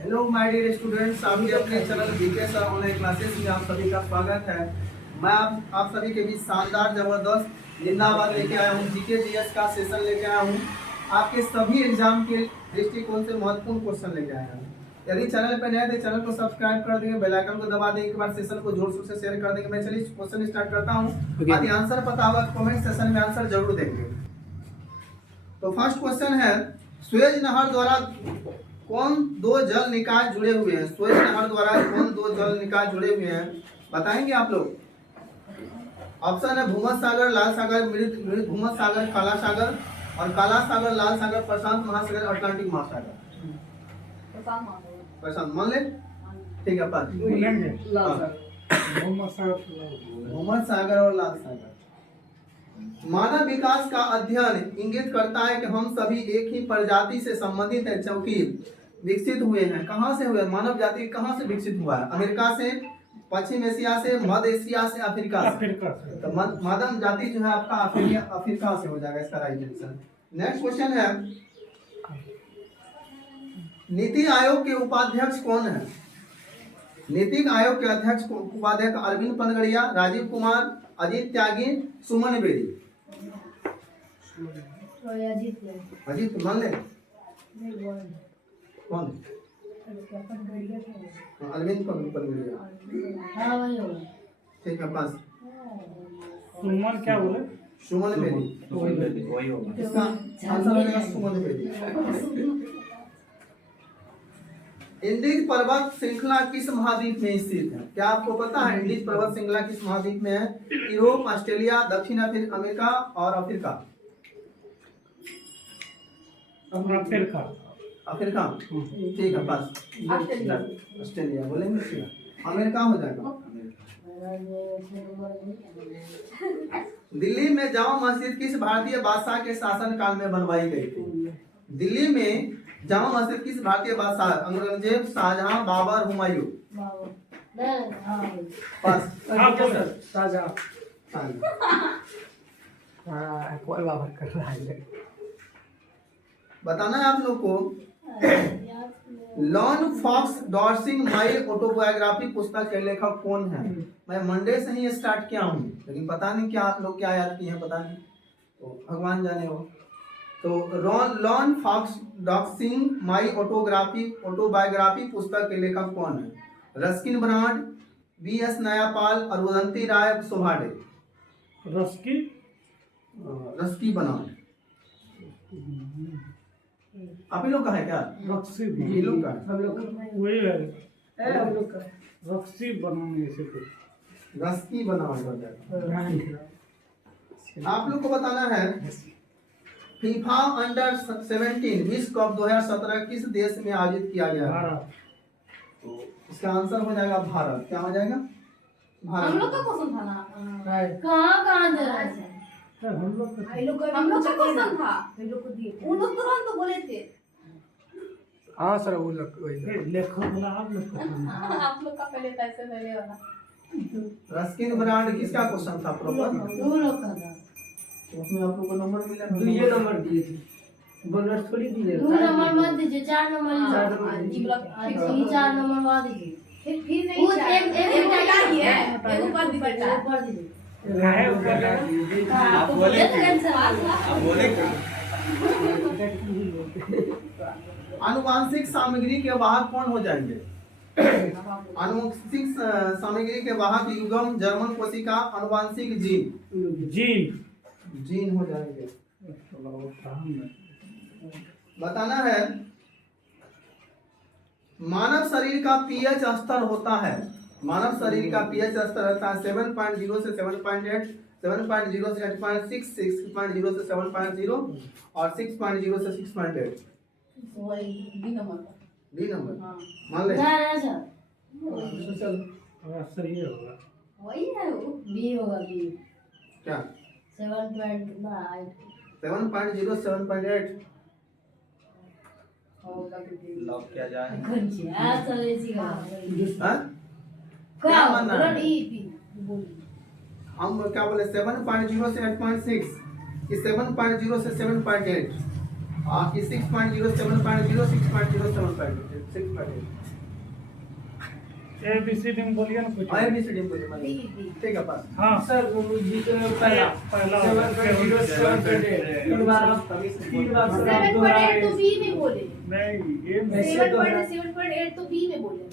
Hello my dear students, आपके अपने channel GK sir online classes में आप सभी का स्वागत है। मैं आप सभी के बीच शानदार जबरदस्त जिंदाबाद लेके आया हूँ। जीके जीएस का सेशन लेके आया हूँ। आपके सभी एग्जाम के दृष्टिकोण से महत्वपूर्ण क्वेश्चन लेके आया हूँ। यदि चैनल पर नए थे चैनल को सब्सक्राइब कर देंगे, बेल आइकन को दबा देंगे, एक बार सेशन को जोर शोर से शेयर कर देंगे। मैं चलिए क्वेश्चन स्टार्ट करता हूँ। यदि आंसर पता होगा कमेंट सेशन में आंसर जरूर देंगे। तो फर्स्ट क्वेश्चन है, सुएज नहर द्वारा कौन दो जल निकाय जुड़े हुए हैं? सुएज नहर द्वारा कौन दो जल निकाय जुड़े हुए हैं, बताएंगे आप लोग? ऑप्शन है भूमध्य सागर, लाल सागर, मृत भूमध्य सागर, काला सागर, और काला सागर, लाल सागर, प्रशांत महासागर, अटलांटिक महासागर। प्रशांत मान ले, ठीक है। पर भूमध्य सागर और लाल सागर। मानव विकास का अध्ययन इंगित करता है कि हम सभी एक ही प्रजाति से संबंधित है, क्योंकि विकसित हुए हैं। कहाँ से हुए? मानव जाति कहाँ से विकसित हुआ है? अमेरिका से, पश्चिम एशिया से, मध्य एशिया से, अफ्रीका से। तो मानव जाति जो है आपका अफ्रीका से हो जाएगा इसका राइट आंसर। नेक्स्ट क्वेश्चन है, नीति आयोग के उपाध्यक्ष कौन है? नीति आयोग के अध्यक्ष उपाध्यक्ष अरविंद पनगड़िया, राजीव कुमार, अजीत त्यागी, सुमन बेदी। अजीत मान ले, कौन? अरविंद पनगड़िया, ठीक है। पास सुमन क्या बोले? सुमन बेदी, इसका आंसर हो जाएगा सुमन बेदी। इंडीज पर्वत श्रृंखला किस महाद्वीप में स्थित है? क्या आपको पता है इंडीज पर्वत श्रृंखला किस महाद्वीप में है? यूरोप, ऑस्ट्रेलिया, दक्षिण अमेरिका और अफ्रीका। अफ्रीका, ठीक है। पास ऑस्ट्रेलिया बोलेंगे, अमेरिका हो जाएगा। दिल्ली में जामा मस्जिद किस भारतीय बादशाह के शासन काल में बनवाई गई थी? दिल्ली में जामा मस्जिद किस भारतीय बादशाह? औरंगजेब, शाहजहां, बाबर, हुमायूं। पास शाहजहां। कोई बाबर कर रहा है। बताना है आप लोग को। Lawn fox dancing my autobiography पुस्तक के लेखक कौन है? मैं मंडे से ही स्टार्ट किया हूँ, लेकिन पता नहीं क्या आप लोग क्या याद किए हैं, पता नहीं, तो भगवान जाने हो। तो lone fox dancing my autobiography पुस्तक के लेखक कौन है? Ruskin Bernard, B S. Naipaul, Arundhati Roy, Shobhaa De. Ruskin Bernard. आप ही लोग का है क्या? ये लोग का वही है, रक्सी बनाने से कुछ रस्की बर्नार्ड हो जाएगा। आप लोग को बताना है, फीफा अंडर 17 विश्व कप 2017 किस देश में आयोजित किया गया है? तो इसका आंसर हो जाएगा भारत। क्या हो जाएगा? भारत। हम लोग का क्वेश्चन था ना, कहाँ दे रहा है? हम लोग हम लोग का क्वेश्चन था, उन लोग तुरंत तो बोले थे। हाँ सर, वो लोग लेखक बोला आप लोग आप लोग का पहले पैसे पहले वाला रस्किन बर्नार्ड किसका क्वेश्चन था प्रॉपर? दो लोग का था। उसमें आप लोग को नंबर मिला? ये नंबर दिए थे, बोनस थोड़ी दिए। 2 नंबर मत दीजिए, 4 नंबर लीजिए। 4 नंबर वाला दीजिए। फिर नहीं वो एक लगा दिए, एक ऊपर दीजिए, ऊपर दीजिए। आप बोले आनुवांशिक सामग्री के वाहक कौन हो जाएंगे? आनुवांशिक सामग्री के वाहक युग्म, जर्मन कोशिका, आनुवांशिक जीन हो जाएंगे। बताना है, मानव शरीर का पीएच स्तर होता है। मानव शरीर का पीएच स्तर रहता है 7.0 से 7.8, 7.0 से 8.6, 6.0 से 7.0 और 6.0 से 6.8। वही डी नंबर हाँ। मान ले चल सही होगा। वही है वो। बी होगा, बी क्या 7.8 7.0 7.8 लॉक किया जाए। सर इसी का हाँ? क्या मानना है? बोल हम क्या बोले 7.0 से 8.6 कि 7.0 से 7.8? आपकी 6.07.0 6.07.8 ABCD में बोलिए ना कुछ। ABCD बोलिए मैंने। ठीक है पास। हाँ सर जी पहला पहला 7.0 7.8 तीन बार सर आप 7.8 दोहराए। तो बी में बोले। नहीं ये ऐसे 7.8 तो बी में बोले।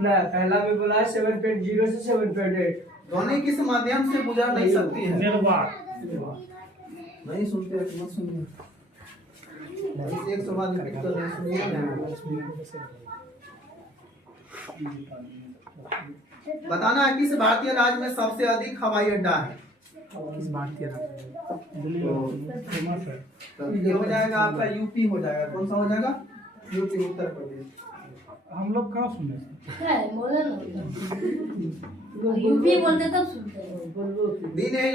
ना पहला में बोला है 7.0 से 7.8। ध्वनि किस माध्यम से गुजर नहीं सकती है? निर्वात। नहीं सुनते हैं तो मत सुनिए। इस एक सवाल का उत्तर नहीं सुनिए। बताना है किस भारतीय राज्य में सबसे अधिक हवाई अड्डा है? किस भारतीय राज्य दिल्ली फेमस है। तो ये हो जाएगा आपका यूपी हो जाएगा। कौन सा हो जाएगा? यूपी उत्तर प्रदेश। हम लोग कहाँ सुने? है बोले ना यूपी बोलते तब सुनते हैं। दीन ए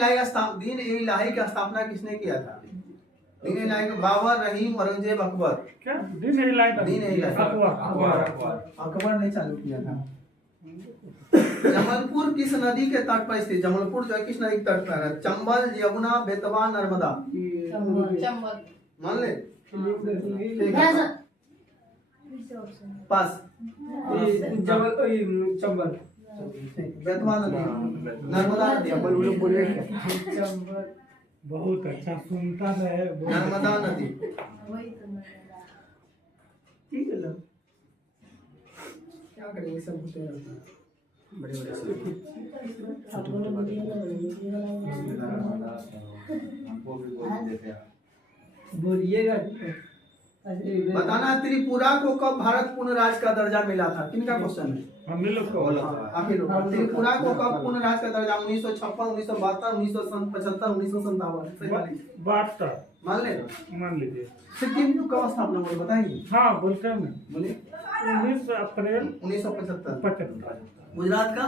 इलाही की स्थापना किसने किया था? दीन ए इलाही को बाबर, रहीम, औरंगजेब, अकबर। क्या दिन है लाइट? दीन ए इलाही अकबर ने चालू किया था। जमलपुर किस नदी के तट पर स्थित? जमलपुर जो है किस नदी के तट पर है? चंबल, यमुना, बेतवा, नर्मदा। चंबल। मान ले। ठीक है है सर। पास। चंबल बेतवा नदी, नर्मदा नदी। अपन लोग बोले चंबल बहुत अच्छा सुनता रहे। नर्मदा नदी। ठीक है ना? क्या करेंगे सब होते रहता है। बोलिएगा। बताना त्रिपुरा को कब भारत पूर्ण राज्य का दर्जा मिला था? किनका क्वेश्चन है? हम लोग को आप ही लोग। त्रिपुरा को कब पूर्ण राज्य का दर्जा? 1956, 1972, 1975, 1957। 72 मान ले। मान लीजिए। सिक्किम की कब स्थापना हुई बताइए? हाँ बोलते हैं ना बोलिए। 19 अप्रैल 1975। 75। गुजरात का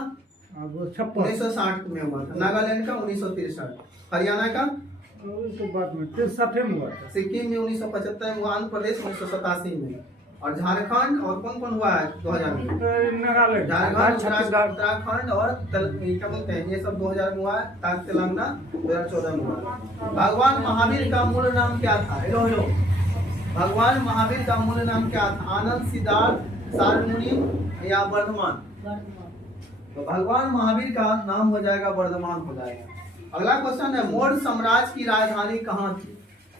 अब 56 1960 में हुआ था। नागालैंड का 1963। हरियाणा का उसके बाद में 63 में हुआ था। सिक्किम में 1975 में हुआ। आंध्र प्रदेश 1987 में। और झारखंड और कौन कौन हुआ है 2000 में? नागालैंड, झारखंड, उत्तराखंड और क्या बोलते हैं ये सब 2000 में हुआ है। तेलंगाना 2014 में हुआ। भगवान महावीर का मूल नाम क्या था? Hello hello. भगवान महावीर का मूल नाम क्या था? आनंद, सिद्धार्थ, सारमुनि या वर्धमान? तो भगवान महावीर का नाम हो जाएगा वर्धमान हो जाएगा। अगला क्वेश्चन है मौर्य साम्राज्य की राजधानी कहाँ थी?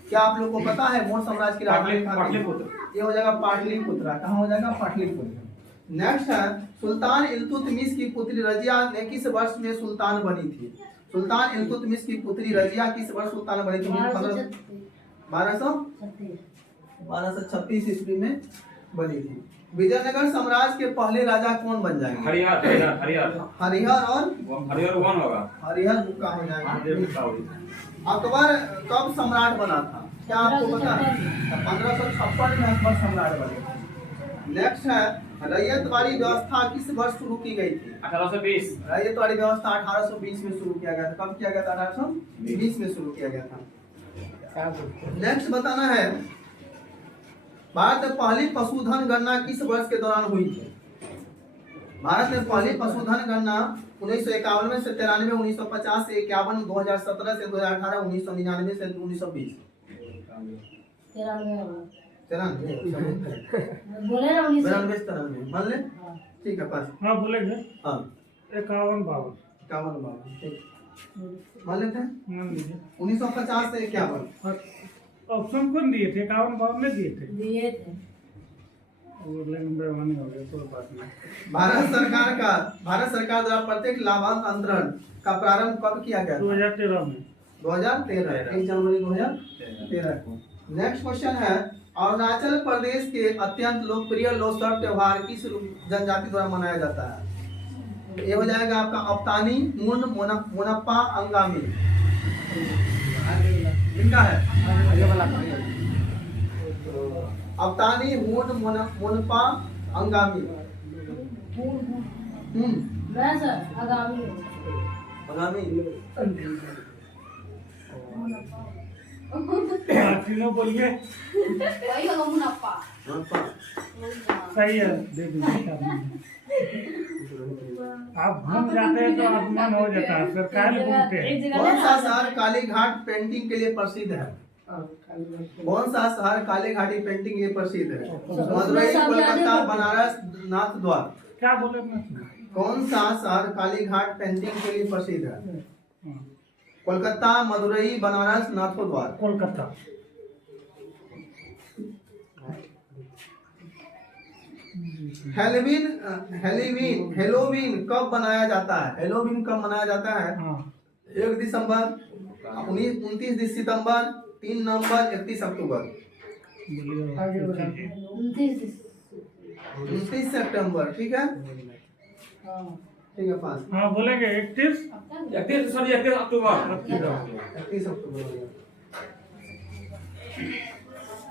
क्या आप लोग को पता है मौर्य साम्राज्य की राजधानी कहाँ थी? ये हो जाएगा पाटलिपुत्र। कहाँ हो जाएगा? पाटलिपुत्र। नेक्स्ट है सुल्तान इल्तुतमिश की पुत्री रजिया ने किस वर्ष में सुल्तान बनी थी? सुल्तान इल्तुतमिश की पुत्री रजिया किस वर्ष सुल्तान बनी थी? 1236 ईस्वी में बनी थी। विजयनगर साम्राज्य के पहले राजा कौन बन जाएंगे? हरिहर और हरिहर का हो जाएगा। अकबर कब सम्राट बना था? क्या आपको पता है? 1556 में अकबर सम्राट बने। नेक्स्ट है रैयतवाड़ी व्यवस्था किस वर्ष शुरू की गई थी? 1820। रैयतवाड़ी व्यवस्था 1820 में शुरू किया गया था। कब किया गया था? 1820 में शुरू किया गया था। नेक्स्ट बताना है भारत में पहली पशुधन गणना किस वर्ष के दौरान हुई थी? भारत में पहली पशुधन गणना 1951 से 93, 1950 से 51, 2017 से 2018, 1999 से 1920। 93 मान ले। ठीक है पास। हाँ बोलेंगे। हाँ 51 52 51 ठीक मान लेते हैं। मान लीजिए। 1950 से 51। ऑप्शन कौन दिए थे? 51 52 में दिए थे। दिए थे। वो लेकिन बेईमानी हो गया, कोई बात नहीं। भारत सरकार द्वारा प्रत्येक लाभांश अंतरण का प्रारंभ कब किया गया? 2013 में। 2013 1 जनवरी 2013 को। नेक्स्ट क्वेश्चन है अरुणाचल प्रदेश के अत्यंत लोकप्रिय लोसर त्योहार किस जनजाति द्वारा मनाया जाता है? ये हो जाएगा आपका अप्तानी, मुंड, मोनप्पा, अंगामी। इनका है अप्तानी, मुंड, मोनप्पा, अंगामी। मैं सर आगामी अंगामी तीनों बोलिए। वही होगा मुनाफा। सही है, दे दीजिए। आप घूम जाते हैं तो अपमान हो जाता है। सरकार घूमते हैं। कौन सा शहर काली घाट पेंटिंग के लिए प्रसिद्ध है? कौन सा शहर काली घाटी पेंटिंग के लिए प्रसिद्ध है? मदुरई, कोलकाता, बनारस, नाथ द्वार। क्या बोले ना? कौन सा शहर काली घाट पेंटिंग के लिए प्रसिद्ध है? कोलकाता, मदुरई, बनारस, नाथो द्वार। कोलकाता। हेलोवीन कब मनाया जाता है? हेलोवीन कब मनाया जाता है? हाँ 1 दिसंबर, 29 सितंबर, 3 नवंबर, 31 अक्टूबर। बोलिए। 29 सितंबर, ठीक है, ठीक है पास। हाँ बोलेंगे 31 31 अक्टूबर। 31 अक्टूबर।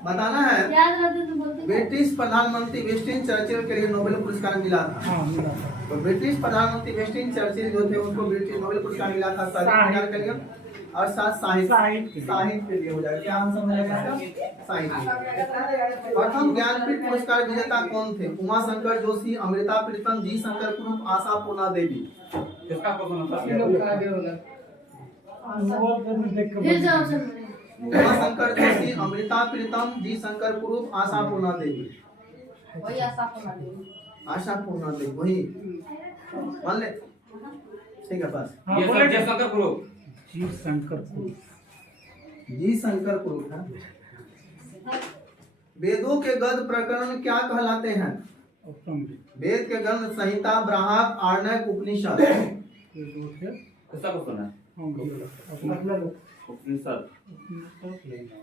बताना है। याद रहते तो बोलते। ब्रिटिश प्रधानमंत्री विंस्टन चर्चिल के लिए नोबेल पुरस्कार मिला था। हाँ मिला था। तो ब्रिटिश प्रधानमंत्री विंस्टन चर्चिल जो थे उनको ब्रिटिश नोबेल पुरस्कार मिला था साहित्य के लिए और साहित्य के लिए हो जाएगा। क्या आंसर हो जाएगा इसका? साहित्य। प्रथम ज्ञानपीठ पुरस्कार विजेता कौन थे? उमा शंकर जोशी, अमृता प्रीतम, जी शंकर कुरूप, आशा पूर्णा देवी। किसका क्वेश्चन होता है? फिर से ऑप्शन बोलिए। उमा शंकर जोशी, अमृता प्रीतम, जी शंकर कुरूप, आशा पूर्णा देवी। वही आशा पूर्णा देवी। आशा पूर्णा देवी वही मान ले, ठीक है बस। हाँ ये सब बोलेंगे। जयशंकर गुरु। जी शंकर। जी शंकर कुरूप है। वेदों के गद्य प्रकरण क्या कहलाते हैं? Option D. वेद के ग्रंथ संहिता, ब्राह्मण, आर्णव, उपनिषद। किसका क्वेश्चन है? हाँ बोलो। उपनिषद।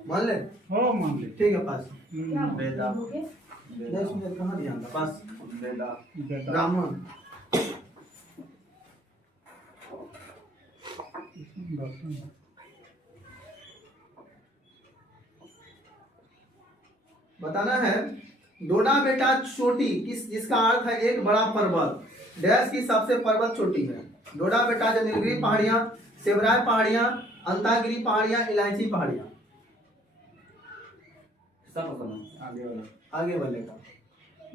मान ले, हो मान ली। ठीक है पास। वेदा। 10 मिनट कहाँ दिया था? पास। बेटा। ब्राह्मण। बताना है। डोडा बेटा चोटी किस जिसका अर्थ है एक बड़ा पर्वत, डैश की सबसे पर्वत चोटी है। डोडा बेटा जो नीलगिरी पहाड़ियां, सेवराय पहाड़ियां, अंतागिरी पहाड़ियां, इलायची पहाड़ियां। किसका क्वेश्चन है? आगे वाले का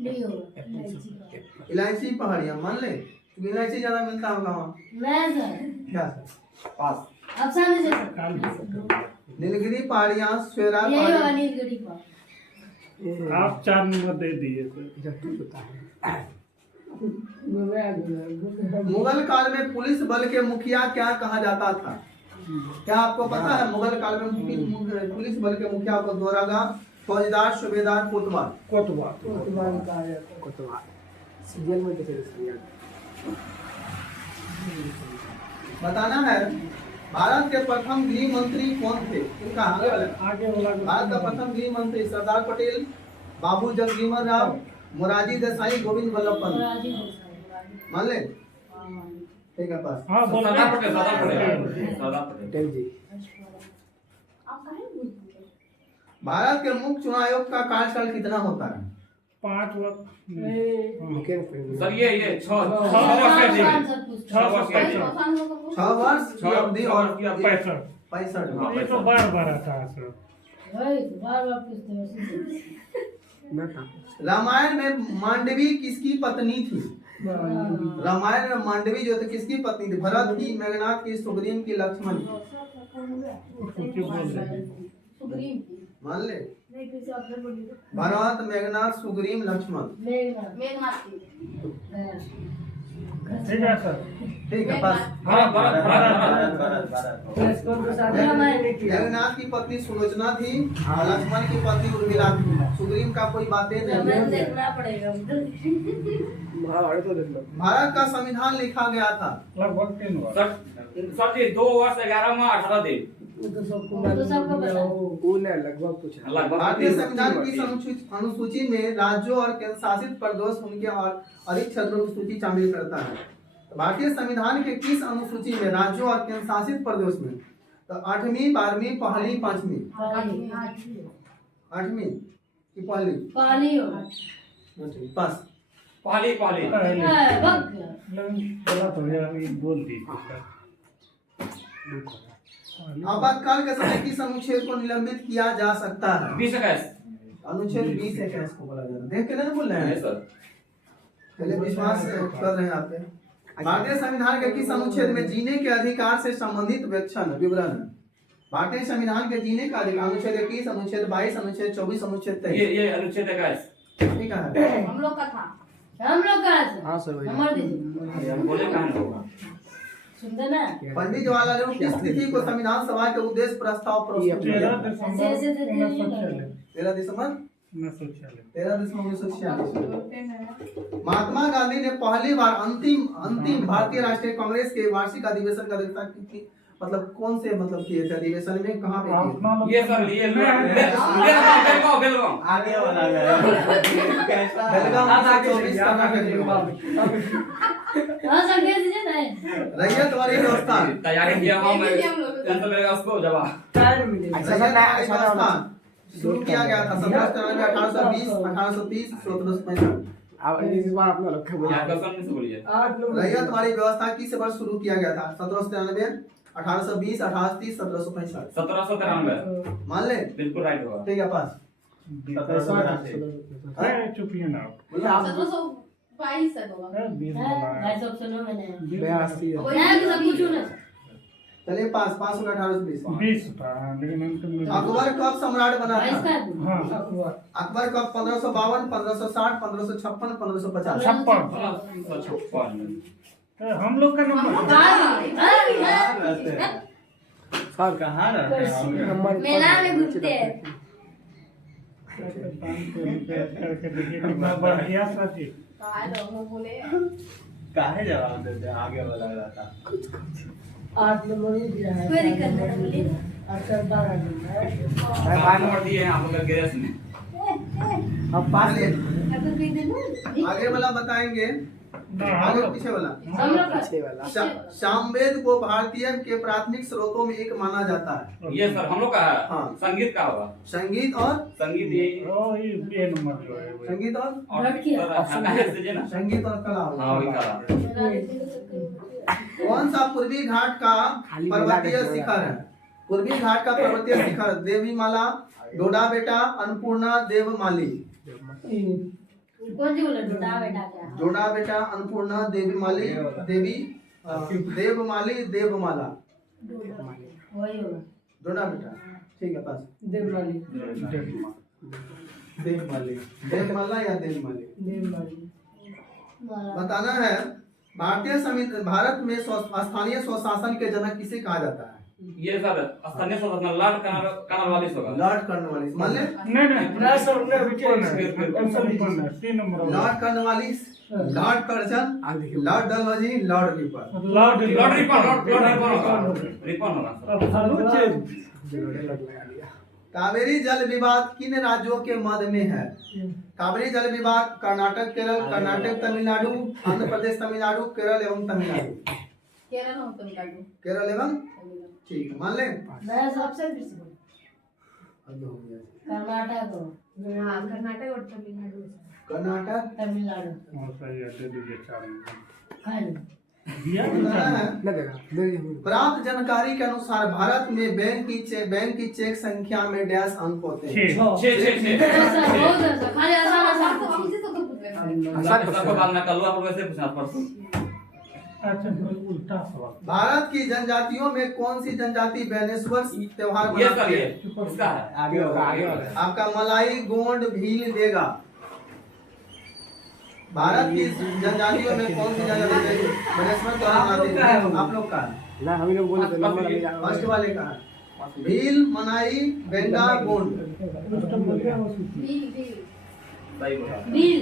नहीं होगा। इलायची पहाड़ियां मान ले, क्योंकि इलायची ज्यादा मिलता होगा वहाँ। मैं सर क्या सर? पास। ऑप्शन दीजिए सर। नीलगिरी पहाड़ियां, सेवराय यही होगा पहाड़ियां। नीलगिरी पर। आप 4 नंबर दे दिए सर। मुगल काल में पुलिस बल के मुखिया क्या कहा जाता था? क्या आपको पता है मुगल काल में पुलिस बल के मुखिया को दौरागा, फौजदार, सूबेदार, कोतवाल। बताना है। भारत के प्रथम गृह मंत्री कौन थे? इनका आगे वाला। भारत का प्रथम गृह मंत्री सरदार पटेल, बाबू जगजीवन राव, मोरारजी देसाई, गोविंद वल्लभ पंत। मान ले, ठीक है पास। हाँ बोलो। सरदार पटेल। सरदार पटेल। भारत के मुख्य चुनाव आयोग का कार्यकाल कितना होता है? 5 वर्ष। सर ये 6 वर्ष है जी। 6 वर्ष का है। 6 वर्ष की अवधि और 65। 65। ये तो बार आता है सर। वही तो बार-बार पूछते हैं। रामायण में मांडवी किसकी पत्नी थी? रामायण में मांडवी जो थी किसकी पत्नी थी? भरत की, मेघनाथ की, सुग्रीव की, लक्ष्मण की। कुछ बोल रहे। सुग्रीव की। मान ले, नहीं फिर से ऑप्शन बोलिए। भरत, मेघनाथ, सुग्रीव, लक्ष्मण। मेघनाथ की। ठीक है सर। ठीक है बस। भारत। मेघनाथ की पत्नी सुलोचना थी, लक्ष्मण की पत्नी उर्मिला थी। सुग्रीव का कोई बातें नहीं है। देखना पड़ेगा। भारत का संविधान लिखा गया था। लगभग 3 वर्ष। सर जी 2 वर्ष 11 माह 18 दिन। तो सबको पता है। भारतीय संविधान की अनुसूची में राज्यों और केंद्र शासित प्रदेश उनके और अधिक क्षेत्रों की सूची शामिल करता है। भारतीय संविधान के किस अनुसूची में राज्यों और केंद्र शासित प्रदेश में? तो 8वीं, 12वीं, पहली, 5वीं। 8वीं की पहली? पाली होगा। पास। पहली। पहले। है, बग गया। गलत हो गया, अभी बोल दीजिए सर। आपातकाल के समय किस अनुच्छेद को निलंबित किया जा सकता है? 2021। अनुच्छेद 20 को बोला जाता है। देख के नहीं बोल रहे हैं सर। पहले विश्वास कर रहे हैं आप पे। भारतीय संविधान के किस अनुच्छेद में जीने के अधिकार से संबंधित विवरण है? भारतीय संविधान के जीने का अधिकार अनुच्छेद 21, अनुच्छेद 22, अनुच्छेद 24, अनुच्छेद 23। ये अनुच्छेद 21 ठीक है। हम लोग का था। हम लोग का है हाँ सर, वही। नंबर दीजिए। हम बोले कहां होगा सुनते ना पंडित जवाहरलाल नेहरू किस तिथि को संविधान सभा के उद्देश्य प्रस्ताव प्रस्तुत किया? 13 दिसंबर 1946। महात्मा गांधी ने पहली बार अंतिम भारतीय राष्ट्रीय कांग्रेस के वार्षिक अधिवेशन का अध्यक्षता की थी। मतलब कौन से मतलब किए थे अधिवेशन में, कहाँ पे किए? ये सर ये बेलगांव आगे वाला बेलगांव 24 कर्नाटक। हां सर दे दीजिए ना। रैयत वाली व्यवस्था तैयारी किया हुआ मैं टेंथ में उसको जवाब व्यवस्था शुरू किया गया था 1793, 1820, 1830, 1765। अब इस बार अपना रखा हुआ यहाँ कसम से बोलिए रैयत वाली व्यवस्था किस वर्ष शुरू किया गया था? 1793, 1820, 1830, 1765। 1793 मान ले, बिल्कुल राइट होगा। ठीक है पास। चुपिए ना बोले आप 1722 से होगा। 20 भाई सब सुनो मैंने 82 मैं भी सब पूछूं ना। चलिए पास 1820। 20 था लेकिन हम अकबर कब सम्राट बना भाई था? इसका हाँ अकबर कब 1552, 1560, 1556, 1550? 56 हम लोग का नंबर सर कहाँ नंबर मेला में घूमते हैं। करके देखिए कितना बढ़ गया सर जी। कहा लोग बोले काहे जवाब देते आगे वाला था 8 नंबर ही दिया है। कोई दिक्कत नहीं बोलिए। अच्छा 12 नंबर बात नंबर दिए हैं आप लोग गैस में। अब पास चलिए, अगर कोई देना आगे वाला बताएंगे, आगे पीछे वाला। हम लोग का पीछे वाला सामवेद को भारतीय के प्राथमिक स्रोतों में एक माना जाता है। ये सर हम लोग का है हाँ। संगीत का होगा संगीत और संगीत यही ओ ये नंबर जो है वो संगीत और लड़की है। दीजिए ना संगीत और कला होगा। हाँ वही कहा कौन सा पूर्वी घाट का पर्वतीय शिखर है? पूर्वी घाट का पर्वतीय शिखर देवीमाला, डोडा बेटा, अन्नपूर्णा, देवमाली। कौन सी बोला डोडा बेटा क्या? डोडा बेटा, अन्नपूर्णा, देवीमाली, देवमाली, देवमाला। वही होगा। डोडा बेटा ठीक है पास। देवमाली देवमाली, देवमाला या देवमाली देवमाली बताना है। भारत में स्थानीय स्वशासन के जनक किसे कहा जाता है? ये सर स्थानीय स्वतंत्र लॉर्ड कर्नवालिस होगा। Lord Cornwallis. मान ले नहीं सर ने तीन number Lord Cornwallis, Lord Curzon, Lord Dalhousie, Lord ripper. Lord Lord Ripon होगा। कावेरी जल विवाद किन राज्यों के मध्य में है? कावेरी जल विवाद कर्नाटक, केरल, कर्नाटक, तमिलनाडु, आंध्र प्रदेश, तमिलनाडु, केरल एवं तमिलनाडु। केरल हो तमिलनाडु। केरल एवं ठीक है मान ले। मैं सबसे कर्नाटक हो। हाँ कर्नाटक और तमिलनाडु। कर्नाटक तमिलनाडु सही है दे दीजिए 4 नंबर खाली बताना है। प्राप्त जानकारी के अनुसार भारत में बैंक की चेक संख्या में डैश अंक होते हैं। 6 बहुत अच्छा खाली आसान आसान तो पूछिए। हमसे तो पूछ लेना। सबको बाद में कल आप वैसे पूछना परसों। अच्छा उल्टा सवाल भारत की जनजातियों में कौन सी जनजाति बैनेश्वर त्योहार ये मनाती सर ये है? इसका है आगे होगा आगे होगा आपका मलाई, गोंड, भील, देगा। भारत की जनजातियों में कौन सी जनजाति बैनेश्वर त्योहार मनाती है? आप लोग का है। ना हम लोग बोले थे नंबर अभी फर्स्ट वाले का है। भील, मनाई, बेंगा, गोंड। भील भील सही बोला। बिल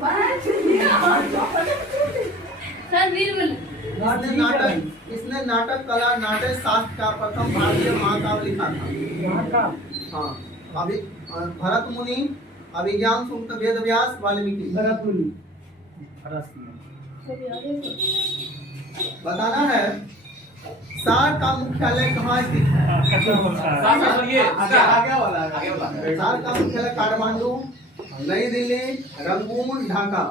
बड़ा चुनिया सर बिल बोल। इसने नाटक कला, नाट्य शास्त्र का प्रथम भारतीय महाकाव्य लिखा था। हाँ अभी भरत मुनि, अभिज्ञान सूक्त, वेद व्यास, वाल्मीकि। बताना है सार का मुख्यालय कहाँ स्थित है? सर ये आगे वाला आगे वाला सार का मुख्यालय काठमांडू, नई दिल्ली, रंगून, ढाका।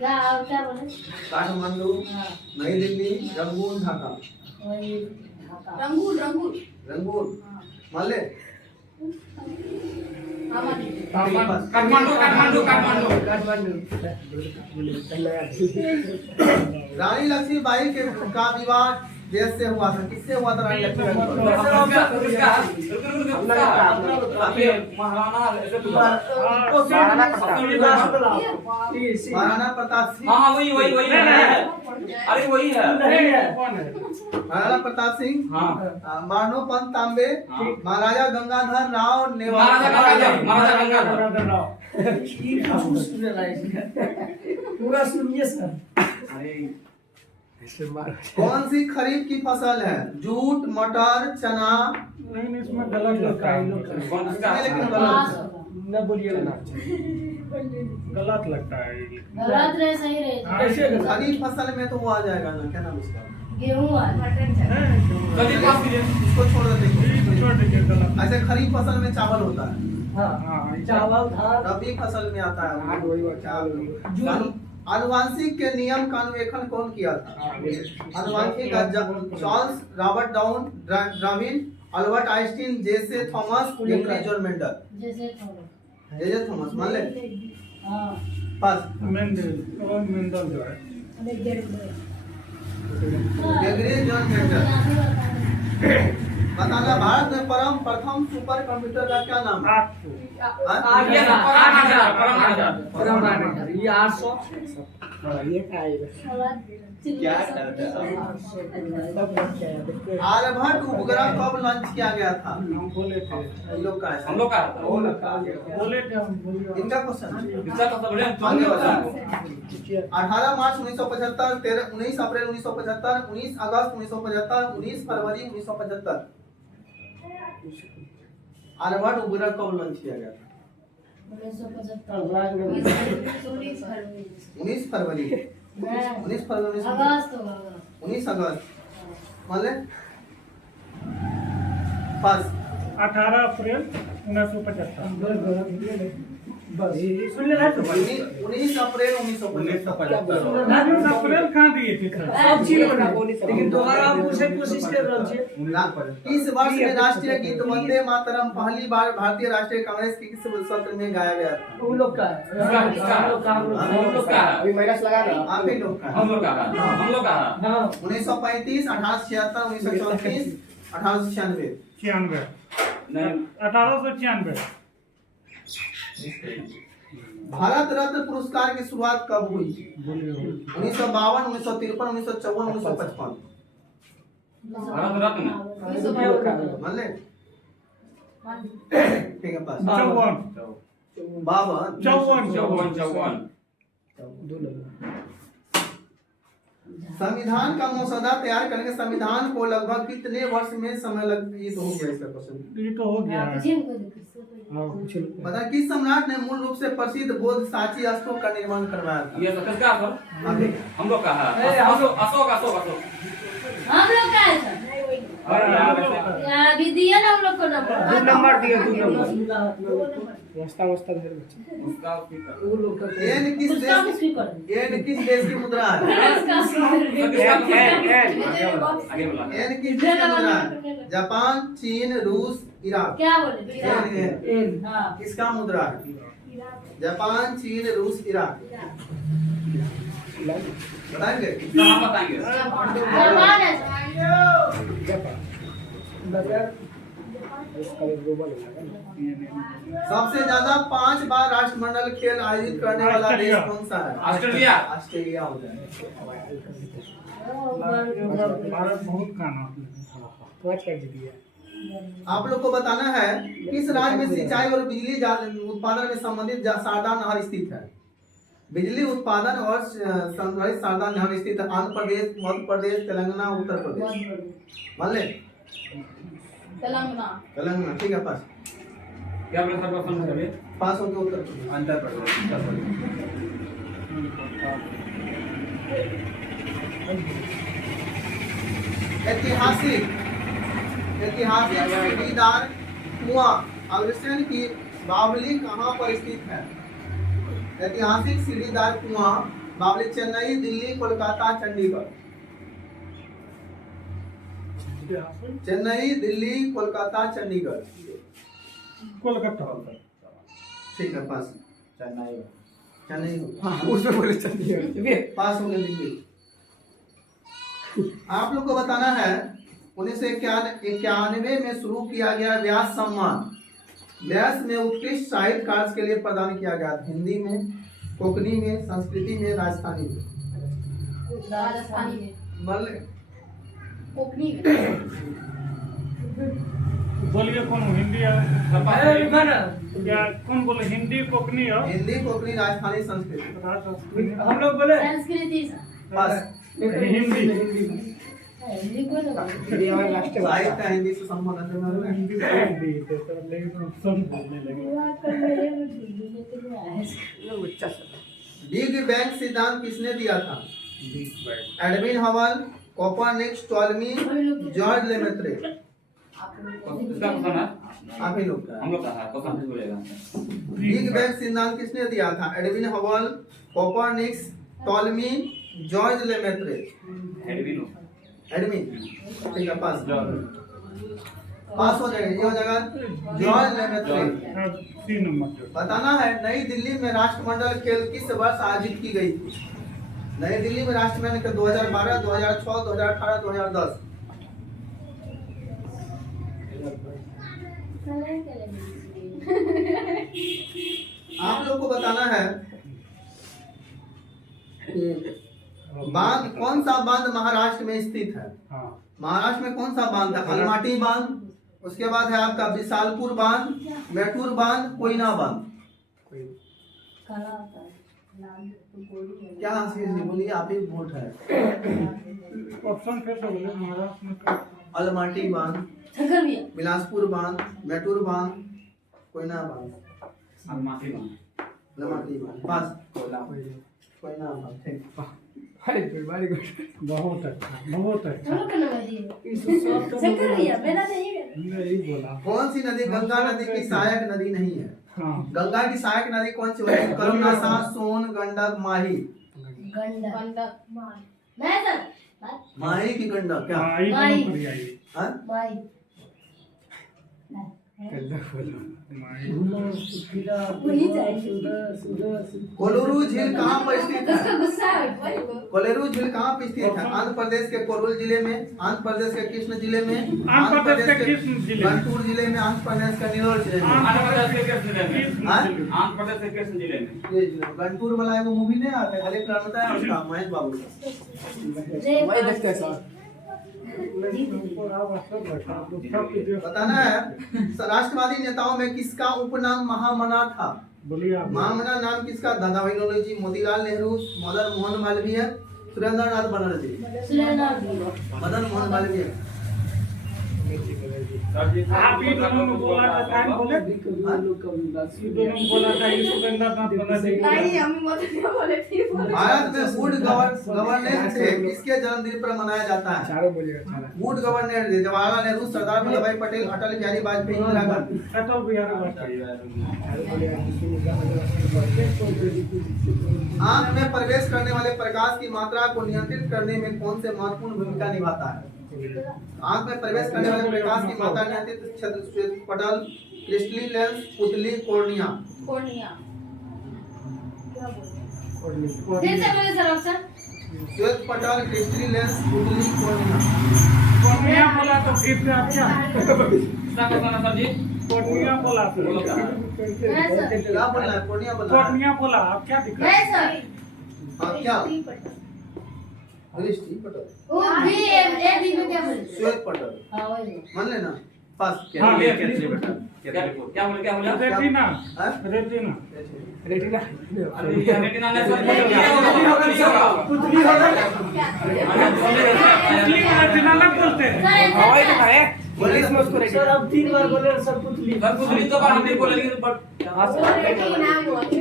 क्या बोले? काठमांडू, हाँ नई दिल्ली, रंगून, ढाका। वही ढाका। Rangoon Rangoon. रंगून मान ले। काठमांडू काठमांडू काठमांडू रानी लक्ष्मीबाई का विवाह देश से हुआ था, किससे हुआ था रानी लक्ष्मीबाई? महाराणा प्रताप सिंह। हाँ वही वही वही है, अरे वही है, महाराणा प्रताप सिंह, हाँ मानोपंत तांबे, महाराजा गंगाधर राव महाराजा गंगाधर राव। पूरा सुनिए सर। कौन सी खरीफ की फसल है? जूट, मटर, चना। नहीं इसमें गलत लगता है, कौन सा? लेकिन पास गलत होगा। न बोलिए ना, गलत लगता है ये। गलत रहे सही रहे। कैसे गलत? खरीफ फसल में तो वो आ जाएगा ना, क्या नाम उसका? गेहूं आ चलिए पास कीजिए। इसको छोड़ देते छोड़ दीजिए, गलत। ऐसे खरीफ फसल में चावल होता है, हाँ चावल धान रबी फसल में आता है चावल। चावल। आनुवांशिक के नियम का अन्वेषण कौन किया था? आनुवांशिक Charles Robert Darwin, Albert Einstein, जेसे थॉमस, हेनरी जॉन मेंडल। जैसे थोड़ा। जेजे थॉमस मान ले हाँ। पास। मेंडल जो है, हेनरी जॉन मेंडल। बताना, भारत में प्रथम सुपर कंप्यूटर का क्या नाम है? ये ना, परम ये 800 ये क्या आएगा? क्या करते हैं? आर्यभट्ट उपग्रह कब लॉन्च किया गया था? हम बोले थे, इन लोग का है। हम लोग का बोले थे हम, बोलिए। इनका क्वेश्चन है। दूसरा तो बड़े आगे बढ़ो। 18 मार्च 1975, 19 अप्रैल 1975, 19 अगस्त 1975, 19 फरवरी 1975। आर्यभट्ट उपग्रह कब लॉन्च किया गया था? 19 फरवरी 19 अगस्त होगा। 19 अगस्त मान ले पास। 18 अप्रैल 1975। सुन ले ना तो 19 अप्रैल 1975। 19 अप्रैल कहाँ दिए थे? सब चीज लेकिन दोबारा आप पूछे कोशिश कर रहे थे। इस वर्ष में राष्ट्रीय गीत वंदे मातरम पहली बार भारतीय राष्ट्रीय कांग्रेस के किस सत्र में गाया गया था? उन लोग का है। हम लोग का आप ही लोग का है। हम लोग का हाँ 1935, 1876, 1934, 1896। 96, नहीं 1896। भारत रत्न पुरस्कार की शुरुआत कब हुई? 1952, 1953, 1954, 1955। भारत रत्न मान ले ठीक है पास। 52, 54 संविधान का मसौदा तैयार करने के संविधान को लगभग कितने वर्ष में समय लग? ये तो हो गया इसका क्वेश्चन। ये तो हो गया है। पता है किस सम्राट ने मूल रूप से प्रसिद्ध बौद्ध साची स्तूप का निर्माण करवाया था? ये सब किसका सर? आगे। हम लोग का है। अशोक अशोक अशोक अशोक। हम लोग का है सर। अरे यार वैसे अभी दिए ना हम लोग को नंबर। दिए, 2 नंबर। वस्ता घर में। उसका स्पीकर वो लोग का एन किस उसका देश कुछ कर एन किस देश की मुद्रा है? आगे बोला एन किस देश की मुद्रा है? जापान, चीन, रूस, इराक। क्या बोले? एन हाँ किसका मुद्रा है? जापान, चीन, रूस, इराक। बताएंगे? हम बताएंगे। जापान है सबसे ज्यादा 5 बार राष्ट्रमंडल खेल आयोजित करने वाला देश कौन सा है? ऑस्ट्रेलिया। ऑस्ट्रेलिया हो जाए। भारत बहुत खाना। 5 कर दिया। आप लोग को बताना है किस राज्य में सिंचाई और बिजली उत्पादन में संबंधित शारदा नहर स्थित है? बिजली उत्पादन और संबंधित शारदा नहर स्थित है। आंध्र प्रदेश, मध्य प्रदेश, तेलंगाना, उत्तर प्रदेश। मान ले तेलंगाना ठीक है पास। क्या बोले सर? क्वेश्चन करिए। पास हो गया उत्तर प्रदेश। अंतर प्रदेश। ऐतिहासिक सीढ़ीदार कुआं अग्रसेन की बावली कहाँ पर स्थित है? ऐतिहासिक सीढ़ीदार कुआं बावली चेन्नई, दिल्ली, कोलकाता, चंडीगढ़। चेन्नई, दिल्ली, कोलकाता, चंडीगढ़। कोलकाता। ठीक है पास। चेन्नई उसमें बोले चंडीगढ़। पास हो गया दिल्ली। आप लोग को बताना है 1991 में शुरू किया गया व्यास सम्मान व्यास में उत्कृष्ट साहित्य कार्य के लिए प्रदान किया गया। हिंदी में, कोंकणी में, संस्कृति में, राजस्थानी में। राजस्थानी में, मतलब कोंकणी में। बोलिए कौन हिंदी या कौन बोले हिंदी कोंकणी और हिंदी, कोंकणी, राजस्थानी, संस्कृत। हम लोग बोले संस्कृति बस हिंदी हिंदी को ना साहित्य है, हिंदी से संबंध है। हिंदी लेकिन हम सब बोलने लगे। बिग बैंग सिद्धांत किसने दिया था? Edwin Hubble, Copernicus, Ptolemy, George Lemaitre. इसका क्वेश्चन है आप ही लोग का हम लोग का है, क्वेश्चन भी बोलेगा। बिग बैंग सिद्धांत किसने दिया था? Edwin Hubble, Copernicus, Ptolemy, George Lemaitre. Edwin Edwin, ठीक है, पास हो जाएगा। ये हो जाएगा जॉर्ज लेमेत्रे। 3 नंबर बताना है नई दिल्ली में राष्ट्रमंडल खेल किस वर्ष आयोजित की गई थी? नई दिल्ली में राष्ट्रमंडल खेल 2012, 2006, 2018, 2010। आप लोग को बताना है कि बांध, कौन सा बांध महाराष्ट्र में स्थित है? हाँ महाराष्ट्र में कौन सा बांध है? अलमाटी बांध, उसके बाद है आपका विशालपुर बांध, मेटूर बांध, कोयना बांध। क्या बोलिए, आप ही वोट है। ऑप्शन फिर से बोले महाराष्ट्र में अलमाटी बांध, शंकर भैया बिलासपुर बांध, मेटूर बांध, कोयना बांध, अलमाटी में अलमाटी बांध। बस कोयना बांध, ठीक। बहुत अच्छा बहुत अच्छा हम लोग का नंबर दिए शंकर भैया मेरा नहीं है। नहीं बोला। कौन सी नदी गंगा नदी की सहायक नदी नहीं है? हाँ गंगा की सहायक नदी कौन सी होती है? करुणा, सोन, गंडक, माही। गंडक मैं सर माही की गंडक क्या? हाँ, ये माई। दोनों बढ़िया है। हाँ? भाई वही चाहिए। कोलूरू झील कहाँ पर स्थित उसका है? गुस्सा है भाई को। कोलेरू झील कहाँ पे स्थित है? आंध्र प्रदेश के कोरूल जिले में, आंध्र प्रदेश के कृष्ण जिले में, आंध्र प्रदेश के कृष्ण जिले में, गुंटूर जिले में, आंध्र प्रदेश के निलोर जिले में। आंध्र प्रदेश के कृष्ण जिले में, हाँ? आंध्र प्रदेश के कृष्ण जिले में। ये जिले गुंटूर वाला एगो मूवी नहीं आता है, खाली प्लान बताया उसका महेश बाबू का। वही देखते हैं सर। बताना है राष्ट्रवादी नेताओं में किसका उपनाम महामना था? बोलिए आप। महामना नाम किसका? दादा भाई नौरोजी जी, मोतीलाल नेहरू, मदन मोहन मालवीय, सुरेंद्र नाथ बनर्जी। मदन मोहन मालवीय। आप ही दोनों में बोला था, टाइम बोले ये दोनों में बोला था ये सुरेंद्र नाथ बनर्जी। नहीं हम मत बोले थी भारत में गुड गवर्नेंस डे किसके जन्मदिन पर मनाया जाता है? Good governance day Jawaharlal Nehru, Sardar Vallabh bhai Patel, Atal Bihari Vajpayee, Indira Gandhi. Atal Bihari Vajpayee. आंख में प्रवेश करने वाले प्रकाश की मात्रा को नियंत्रित करने में कौन से महत्वपूर्ण भूमिका निभाता है? आंख में प्रवेश करने वाले प्रकाश की मात्रा नियंत्रित क्षेत्र श्वेत पटल, क्रिस्टली लेंस, पुतली, कॉर्निया। कोर्निया फिर से बोले सर ऑप्शन। श्वेत पटल, क्रिस्टली लेंस, पुतली, कॉर्निया। कोर्निया बोला तो फिर से आप क्या इसका क्वेश्चन है सर जी। कोर्निया बोला तो बोलो क्या? मैं सर। क्या बोलना है? कॉर्निया बोलना है। कोर्निया बोला आप क्या दिख रहा मैं है? सर। हाँ, क्या? दृष्टि पटल, वो भी एक दिन में क्या बोले? श्वेत पटल, हाँ वही। मान लेना। पास हाँ, क्या बोले रेटिना हाँ? रेटिना अरे ये रेटिना ने सर पुतली होगा। पुतली को रेटिना ना बोलते हैं। बोले इसमें उसको सर अब 3 बार बोले सर पुतली। सर पुतली तो बार हमने बोला लेकिन बट रेटिना बोले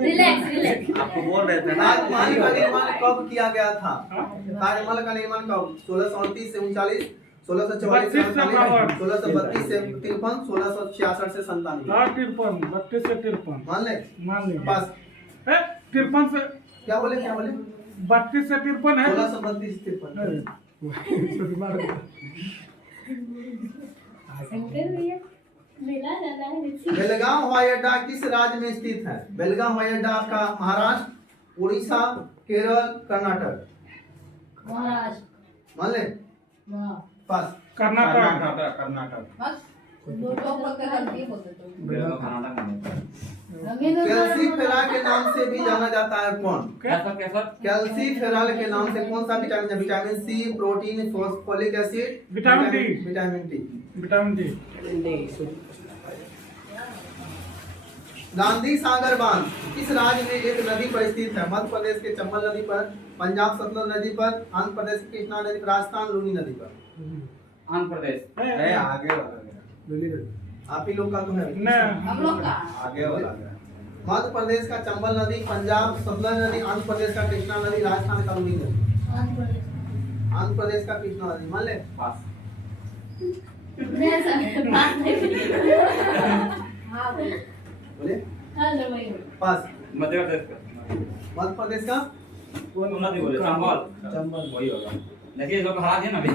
रिलैक्स। आपको बोल रहे थे ना। ताजमहल का निर्माण कब किया गया था? ताजमहल का निर्माण कब? 1638 से 39, 1644 से 48, 1632 से 53, 1666 से 97। हाँ 53 32 से 53 मान ले। मान लीजिए। पास 53 से क्या बोले, क्या बोले? 32 से 53 है। 1632 53। शंकर भैया मेला जाना है। बेलगाम हवाई अड्डा किस राज्य में स्थित है? बेलगाम हवाई अड्डा आपका महाराष्ट्र, उड़ीसा, केरल, कर्नाटक। महाराष्ट्र। मान ले हाँ पास। कर्नाटक कर्नाटक बस लोग बोलते हैं हल्दी बोलते तो कर्नाटक में कैल्सीफेरॉल के नाम से भी जाना जाता है कौन? कैसा कैसा कैल्सीफेरॉल के नाम से कौन सा विटामिन है? Vitamin C, protein, folic acid, vitamin D. Vitamin D. Vitamin D. Gandhi Sagar बांध किस राज्य में एक नदी पर स्थित है? मध्य प्रदेश के चंबल नदी पर, पंजाब सतलज नदी पर, आंध्र प्रदेश की कृष्णा नदी पर, राजस्थान लूनी नदी पर। आंध्र प्रदेश नहीं आगे वाला मेरा। आप ही लोग का तो है। हम लोग का आगे वाला मेरा। मध्य प्रदेश का चंबल नदी, पंजाब सतलज नदी, आंध्र प्रदेश का कृष्णा नदी, राजस्थान का लूनी नदी। आंध्र प्रदेश का कृष्णा नदी मान ले पास मैं सब बात नहीं हाँ बोलो बोले हेलो भाई पास। मध्य प्रदेश का मध्य प्रदेश का कौन नदी बोले चंबल वही होगा देखिए लोग हरा दिए ना अभी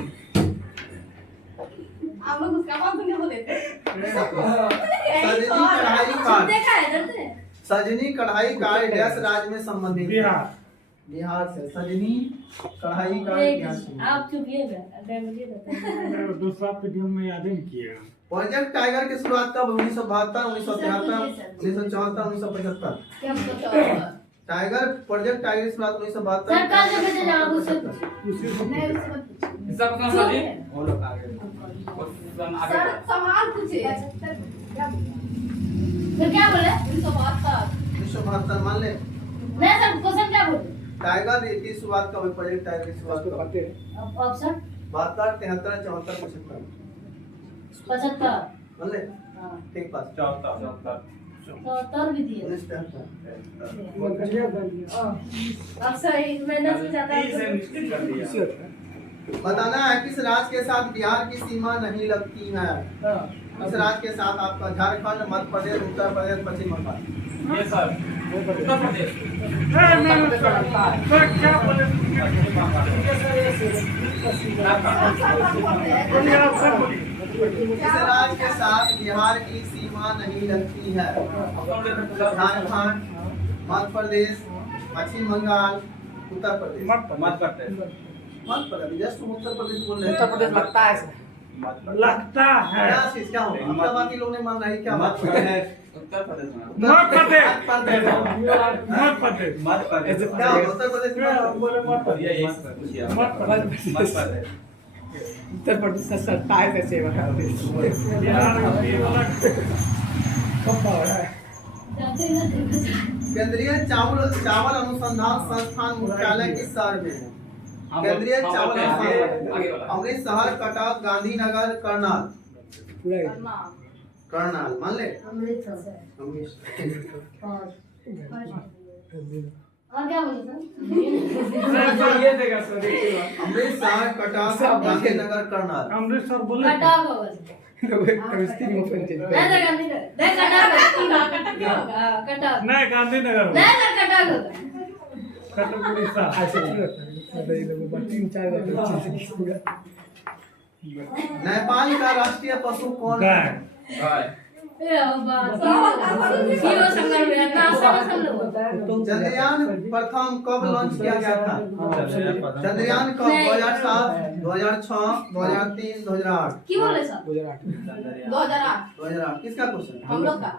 आप लोग उसका बात नहीं बोले थे सजनी कढ़ाई काट देखा है इधर से सजनी कढ़ाई काट डैश राज्य में संबंधित है? बिहार। बिहार से सजनी कढ़ाई काट बिहार से। आप चुपिएगा अगर मुझे बताइए दूसरा पीडीएम में याद नहीं किया। प्रोजेक्ट टाइगर की शुरुआत कब? 1972, 1973, 1974, 1975। क्या बताओ टाइगर प्रोजेक्ट टाइगर की शुरुआत 1972। सरकार से बेटे जवाब उससे उसी से नहीं उससे मत इसका कौन सा जी वो लोग आगे। क्वेश्चन आगे सर सवाल पूछे क्या फिर क्या बोले 1972 मान ले। नहीं सर क्वेश्चन क्या बोले टाइगर की शुरुआत कब हुई? प्रोजेक्ट टाइगर की शुरुआत कब? ऑप्शन 72, 73, 74, 75 75 मान ले। हाँ ठीक पास। 74 74 भी दिए 1973। अब सही मैंने सोचा था से निश्चित कर दिया बताना है किस राज्य के साथ बिहार की सीमा नहीं लगती है? किस राज्य के साथ? आपका झारखंड, मध्य प्रदेश, उत्तर प्रदेश, पश्चिम बंगाल। ये सर उत्तर प्रदेश सर क्या बोले बोलिए आप सर बोलिए किस राज्य के साथ बिहार की सीमा नहीं लगती है? झारखंड, मध्य प्रदेश, पश्चिम बंगाल, उत्तर प्रदेश। मत करते मध्य प्रदेश जस्ट उत्तर प्रदेश बोल रहे हैं। उत्तर प्रदेश लगता है लगता है क्या चीज क्या होगा? अपना बाकी लोग नहीं मान रहे क्या बात कर रहे हैं? उत्तर प्रदेश में मध्य प्रदेश प्रदेश मध्य प्रदेश मत कर क्या होगा? उत्तर प्रदेश में बोले मध्य प्रदेश ये पूछिए मध्य प्रदेश मत कर उत्तर प्रदेश का सरकार का सेवा करते हैं। बिहार में भी अलग केंद्रीय चावल अनुसंधान संस्थान मुख्यालय किस शहर में है? केंद्रीय चावल अनुसंधान अमृतसर, कटक, गांधीनगर, करनाल। करनाल मान ले। अमृतसर और क्या बोले सर ये देगा सर अमृतसर, कटक, गांधीनगर, करनाल। अमृतसर बोले कटाव होगा केमिस्ट्री में पंचायत नहीं सर गांधीनगर नहीं कटाव नहीं गांधीनगर नहीं सर कटाव होगा कटक उड़ीसा ऐसे नहीं होता है। 3-4 पूरा नेपाल का राष्ट्रीय पशु कौन है? गाय हीरो संगम में ना समझ लो चंद्रयान प्रथम कब लॉन्च किया गया था? चंद्रयान कब? 2007, 2006, 2003, 2008। की बोले सर 2008 2008 किसका क्वेश्चन? हम लोग का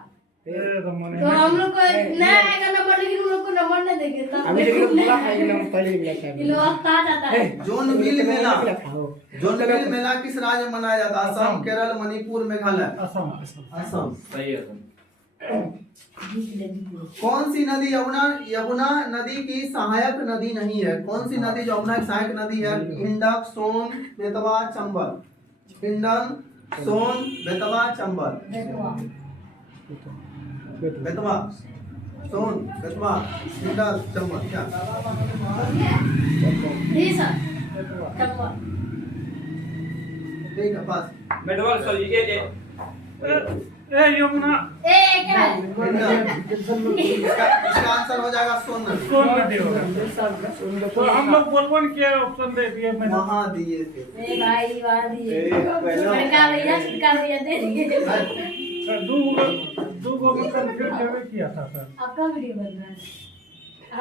तो हम लोग को नया आएगा नंबर लेकिन हम लोग को नंबर नहीं देंगे तब अभी लेकिन पूरा है ना पहले मिला था। ये लोग आता जाता है जोन मिल मेला खाओ जोन मिल मेला किस राज्य में मनाया जाता है? असम, केरल, मणिपुर, मेघालय। असम असम। सही है सर कौन सी नदी यमुना नदी की सहायक नदी नहीं है? कौन सी नदी यमुना की सहायक नदी है? इंडक, सोन, बेतवा, चंबल। इंडन, सोन, बेतवा, चंबल। बेतवा, सोन, बेतवा, इंडक, चंबल। क्या? जी सर टप्पा ठीक है पास। मेडवल सर ये ए यमुना ए क्या है इसका आंसर हो जाएगा सोन नदी। कौन नदी होगा तो हम लोग बोलबो न के ऑप्शन दे दिए मैंने वहाँ दिए थे। ए भाई वाह दिए सरकार भैया दे दिए सर दो गो में कंफ्यूज किया था सर आपका वीडियो बन रहा है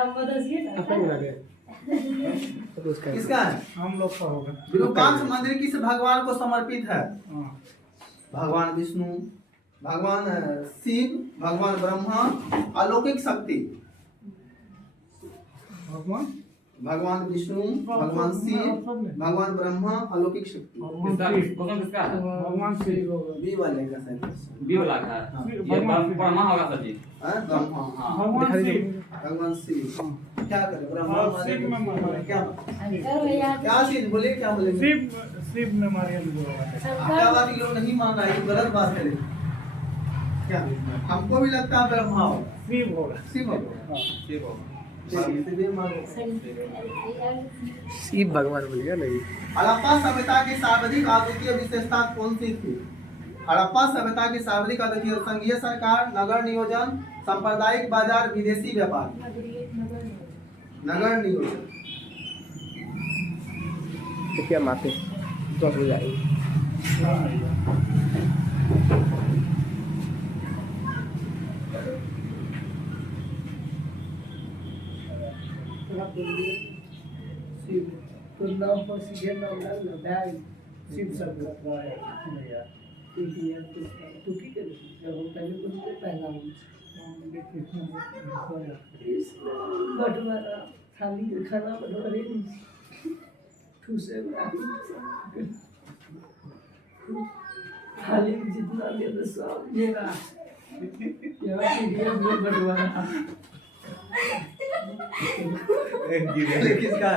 आप बताइए आपका ना मिला गया तो उसका किसका है? हम लोग का होगा। विरूपाक्ष मंदिर किस भगवान को समर्पित है? हाँ। भगवान विष्णु, भगवान शिव, भगवान ब्रह्मा, अलौकिक शक्ति। भगवान भगवान विष्णु, भगवान शिव, भगवान ब्रह्मा, अलौकिक शक्ति। किसका क्वेश्चन किसका है? भगवान शिव बी वाले का सही। बी वाला का हाँ। ये ब्रह्मा होगा सर जी। ब्रह्मा, हाँ भगवान शिव भगवान शिव। क्या करे? ब्रह्मा और शिव में माने क्या? करो यार। क्या चीज बोले? क्या बोले? शिव में मारियल होगा। क्या बात ये लोग नहीं मान रहा, ये गलत बात है। क्या? हमको भी लगता है ब्रह्मा होगा, शिव होगा। शिव होगा। शिव होगा। शिव मानो। शिव भगवान बोल गया नहीं। हड़प्पा सभ्यता की सर्वाधिक अद्वितीय विशेषता कौन सी थी? हड़प्पा सभ्यता की सर्वाधिक अद्वितीय संघीय सरकार, नगर नियोजन, सांप्रदायिक बाजार, विदेशी व्यापार। नगर नियोजन। तो क्या माते 10 बजे आएंगे। शिव तो नाम पर सीधे नाम डाल बैग शिव सब तू की कर जब हम पहले कुछ नहीं पहना बटवारा थाली खाना बटवारे ठूसे थाली जितना ले तो सब मेरा ये बटवारा किसका?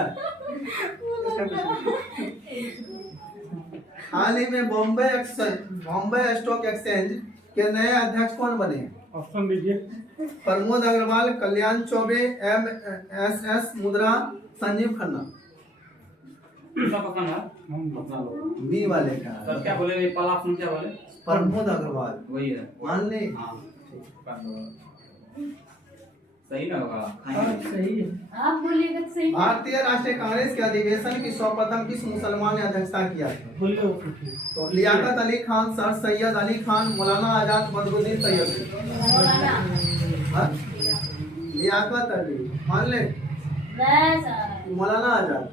हाल ही में बॉम्बे स्टॉक एक्सचेंज के नए अध्यक्ष कौन बने? ऑप्शन दीजिए। प्रमोद अग्रवाल, कल्याण चौबे, MSS मुद्रा, संजीव खन्ना। किसका पसंद है? हम बता लो। बी वाले का सर क्या बोले? ये पहला ऑप्शन क्या बोले? प्रमोद अग्रवाल। वही है। मान ले। हाँ सही ना होगा? सही है। आप बोलिएगा तो सही। भारतीय राष्ट्रीय कांग्रेस के अधिवेशन की सर्वप्रथम किस मुसलमान ने अध्यक्षता किया था? बोलिए वो तो लियाकत अली खान, सर सैयद अली खान, मौलाना आजाद, बदरुद्दीन तैयब। मौलाना। हाँ? लियाकत अली मान ले। नहीं सर। मौलाना आजाद।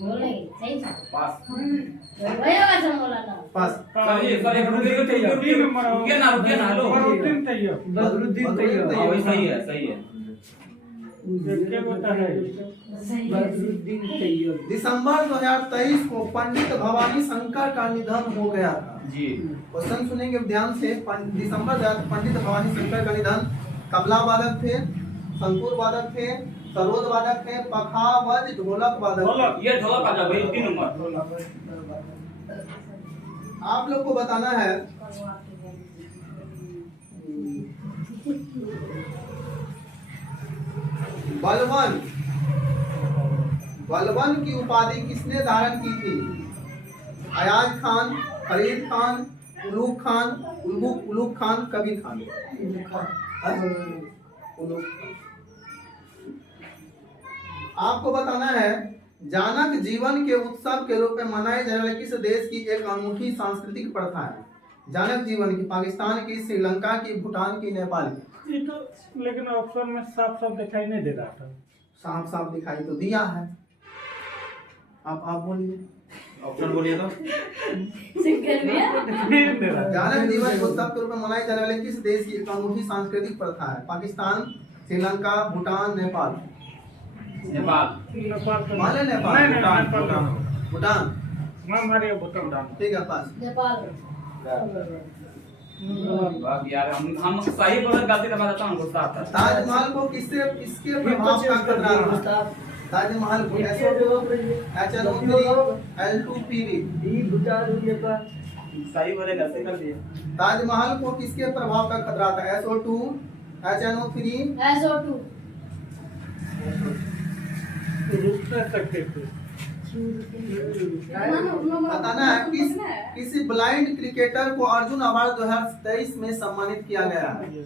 बोले सही था। पास। वही होगा सर मौलाना। पास। सर ये सर एक रुकिए ना हेलो। बदरुद्दीन तैयब। बदरुद्दीन तैयब। हाँ वही सही है सही है। क्या बता रहे बदरुद्दीन तैयब। दिसंबर 2023 को पंडित भवानी शंकर का निधन हो गया था। जी क्वेश्चन सुनेंगे ध्यान से। दिसंबर 2023 पंडित भवानी शंकर का निधन। तबला वादक थे, संतूर वादक थे, सरोद वादक थे, पखावज, ढोलक वादक थे। ये ढोलक आ जाओ भाई 3 नंबर। आप लोग को बताना है बलवन। बलवन की उपाधि किसने धारण की थी? अयाज खान, फरीद खान, उलूक खान, उलूक खान, कबीर खान। उलूक खान। आपको बताना है जानक जीवन के उत्सव के रूप में मनाए जाने वाले किस देश की एक अनूठी सांस्कृतिक प्रथा है? जानक जीवन की पाकिस्तान की, श्रीलंका की, भूटान की, नेपाल की। ये तो लेकिन ऑप्शन में साफ साफ दिखाई नहीं दे रहा था। साफ साफ दिखाई तो दिया है। आप बोलिए। ऑप्शन बोलिए तो। सिंगर भैया। नहीं दे रहा। जानक जीवन के उत्सव के रूप में मनाए जाने वाले किस देश की एक अनूठी सांस्कृतिक प्रथा है? पाकिस्तान, श्रीलंका, भूटान, नेपाल। नेपाल। नेपाल का मान ले नेपाल। नहीं नेपाल भूटान। मैं हमारे भूटान डाल। ठीक है पास। नेपाल। वाह यार हम सही बोले गलती का बताता हूँ गुस्सा आता है। ताजमहल को किसके प्रभाव का खतरा था? ताजमहल को HNO3, L2PV। सही बोले गलती कर दिए। ताजमहल को किसके प्रभाव का खतरा था? SO2, HNO3। SO2। रुक नहीं सकते थे। बताना है किसी ब्लाइंड क्रिकेटर को अर्जुन अवार्ड 2023 में सम्मानित किया गया है?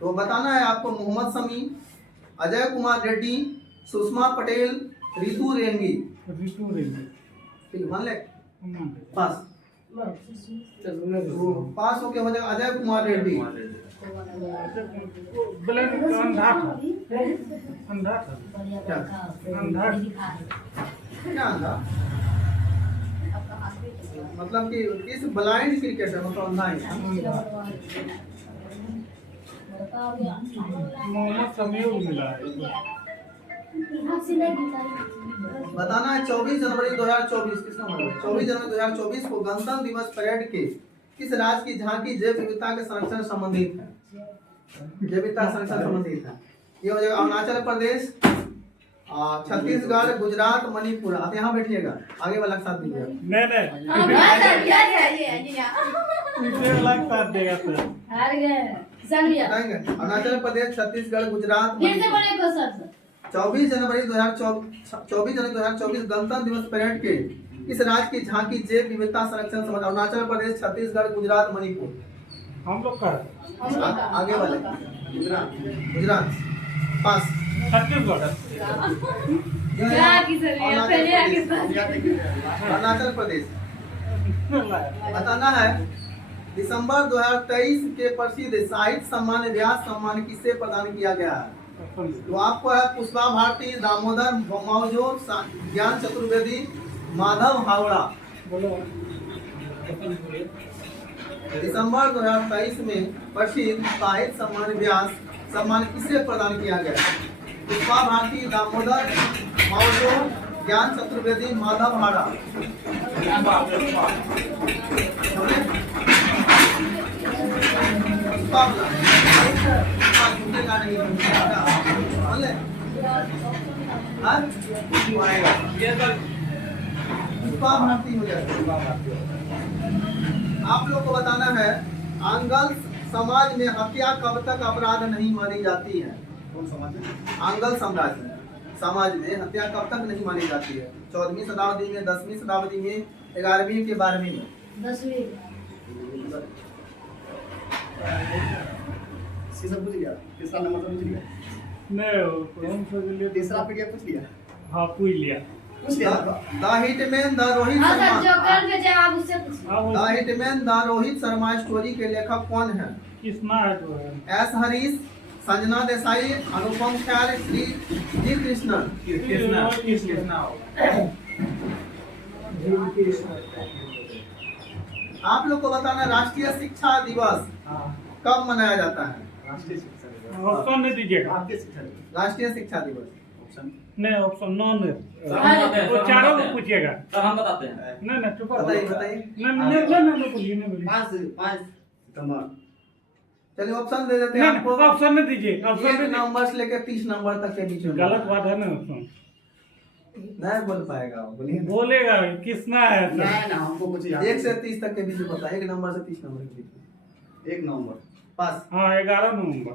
तो बताना है आपको मोहम्मद शमी, अजय कुमार रेड्डी, सुषमा पटेल, रितु रेंगी। रितु रेंगी। ठीक मान ले पास। वो पास होके हो जाएगा अजय कुमार रेड्डी। ब्लैक अंधा था। अंधा था। अंधा। क्या अंधा? मतलब कि इस ब्लाइंड क्रिकेटर मतलब अंधा ही है। मोहम्मद समीउल मिला है। बताना है 24 जनवरी 2024 किसका मतलब 24 जनवरी 2024 को गणतंत्र दिवस परेड के किस राज्य की झांकी जैव विविधता के संरक्षण संबंधित है? जैव विविधता संरक्षण संबंधित है। ये हो जाएगा अरुणाचल प्रदेश, छत्तीसगढ़, गुजरात, मणिपुर। आप यहाँ बैठिएगा, आगे वाला साथ दीजिएगा। नहीं पीछे वाला साथ देगा सर। हार गए किसान भैया। बताएंगे अरुणाचल प्रदेश, छत्तीसगढ़, गुजरात, फिर से बड़े को सर 24 जनवरी 2024 गणतंत्र दिवस परेड के किस राज्य की झांकी जैव विविधता संरक्षण संबंध? अरुणाचल प्रदेश, छत्तीसगढ़, गुजरात, मणिपुर। हम लोग का आगे वाले गुजरात पास। छत्तीसगढ़। अरुणाचल प्रदेश। बताना है दिसंबर 2023 के प्रसिद्ध साहित्य सम्मान व्यास सम्मान किसे प्रदान किया गया है? तो आपको है पुष्पा भारती, दामोदर मौजो, ज्ञान चतुर्वेदी, माधव हावड़ा। दिसंबर 2023 में प्रसिद्ध साहित्य सम्मान व्यास सम्मान किसे प्रदान किया गया? पुष्पा भारती, दामोदर मौजो, ज्ञान चतुर्वेदी, माधव हावड़ा। आप लोग को बताना है आंगल समाज में हत्या कब तक अपराध नहीं मानी जाती है? आंगल समाज में हत्या कब तक नहीं मानी जाती है? 14वीं शताब्दी में, 10वीं शताब्दी में, 11वीं के 12वीं में? 10वीं। पूछ लिया, तीसरा नंबर पूछ लिया। नहीं कौन सा लिए तीसरा पीढ़िया पूछ लिया। हाँ पूछ लिया। द हिटमैन द रोहित हाँ सर शर्मा। जो कल भेजे आप उससे पूछिए। The hitman the Rohit Sharma story के लेखक कौन है? किसना है जो है? एस हरीश, संजना देसाई, अनुपम खेर, श्री जी कृष्णन। आप लोग को बताना राष्ट्रीय शिक्षा दिवस कब मनाया जाता है? ऑप्शन नहीं दीजिएगा। राष्ट्रीय शिक्षा दिवस नहीं ऑप्शन नो नहीं। बताते वो चारों को पूछिएगा। तब हम बताते हैं। नहीं नहीं चुप बताइए बताइए। नहीं बोलिए नहीं बोलिए। 5 सितंबर। चलिए ऑप्शन दे देते हैं नहीं आपको। ऑप्शन नहीं दीजिए। ऑप्शन 1 नंबर से लेकर 30 नंबर तक के बीच में। गलत बात है ना ऑप्शन। नहीं बोल पाएगा, बोलिए। बोलेगा किसना है सर? नहीं ना हमको कुछ याद 1 से 30 तक के बीच में बताइए। 1 नंबर से 30 नंबर के बीच में। 1 नवंबर। पास। हाँ 11 नवंबर।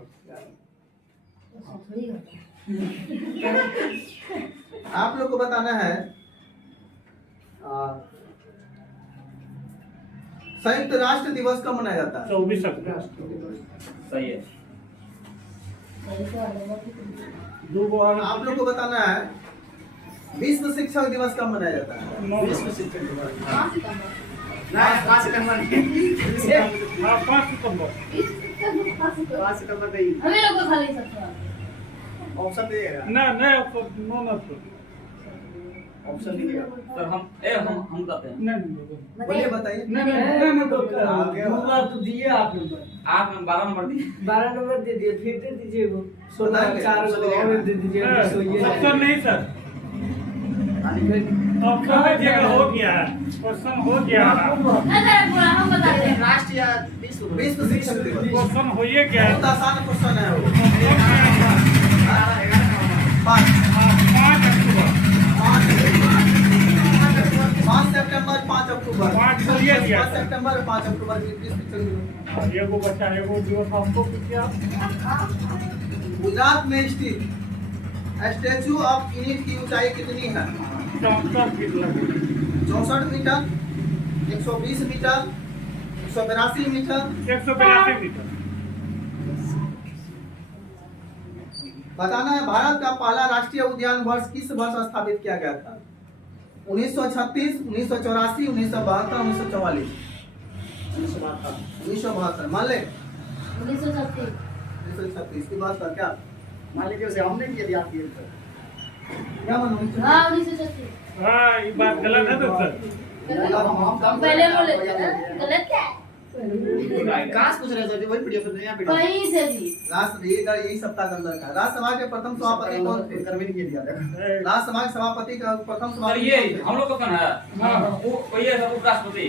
आप लोग को बताना है संयुक्त राष्ट्र दिवस कब मनाया जाता है? 24 अक्टूबर। सही है। दो बार आप लोग को बताना है विश्व शिक्षक दिवस कब मनाया जाता है? विश्व शिक्षक दिवस। नहीं 5 सितंबर। हाँ 5 सितंबर। 5 सितंबर नहीं। हमें लोग को खाली सकते हैं। ऑप्शन दीजिएगा। नहीं ऑप्शन नो ना तो ऑप्शन दीजिएगा। सर हम बताते हैं। नहीं बोलिए बताइए। नहीं होगा तो दिए आप नंबर। आप 12 नंबर दिए। 12 नंबर दे दिए, फिर दे दीजिए वो 16 4 को और दे दीजिए। ऑप्शन नहीं सर। ऑप्शन दीजिएगा हो गया है। क्वेश्चन हो गया है। नहीं सर पूरा हम बताते हैं। राष्ट्रीय विश्व विश्व शिक्षक दिवस क्वेश्चन होइए क्या है? बहुत आसान क्वेश्चन है वो। 5 अक्टूबर। 5 सितंबर 5 अक्टूबर। 5 को दिया गया 5 सितंबर 5 अक्टूबर की विश्व शिक्षक दिवस। एगो बच्चा एगो दिवस हमको पूछिए आप। गुजरात में स्थित स्टैच्यू ऑफ यूनिट की ऊंचाई कितनी है? 64 फीट लगे। 64 मीटर, 120 मीटर, 182 मीटर। 182 मीटर। बताना है भारत का पहला राष्ट्रीय उद्यान वर्ष किस वर्ष स्थापित किया गया था? 1936, 1984, 1972, 1944, 1972 मान ले 1936 1936 की बात कर क्या मान लीजिए उसे हमने किया दिया आपकी क्या मानो हाँ 1936 हाँ ये बात गलत है तो सर हम पहले बोले थे ना गलत क्या है? कहाँ से पूछ रहे हैं सर जी वही पीडीएफ है यहाँ पीडीएफ कहीं से भी यही सप्ताह के अंदर का राज्यसभा के प्रथम सभापति कौन थे करवे नहीं किया दिया राज्यसभा के सभापति का प्रथम सर सभापति ये कौन थे? हम लोग का कौन है वो ये सब उपराष्ट्रपति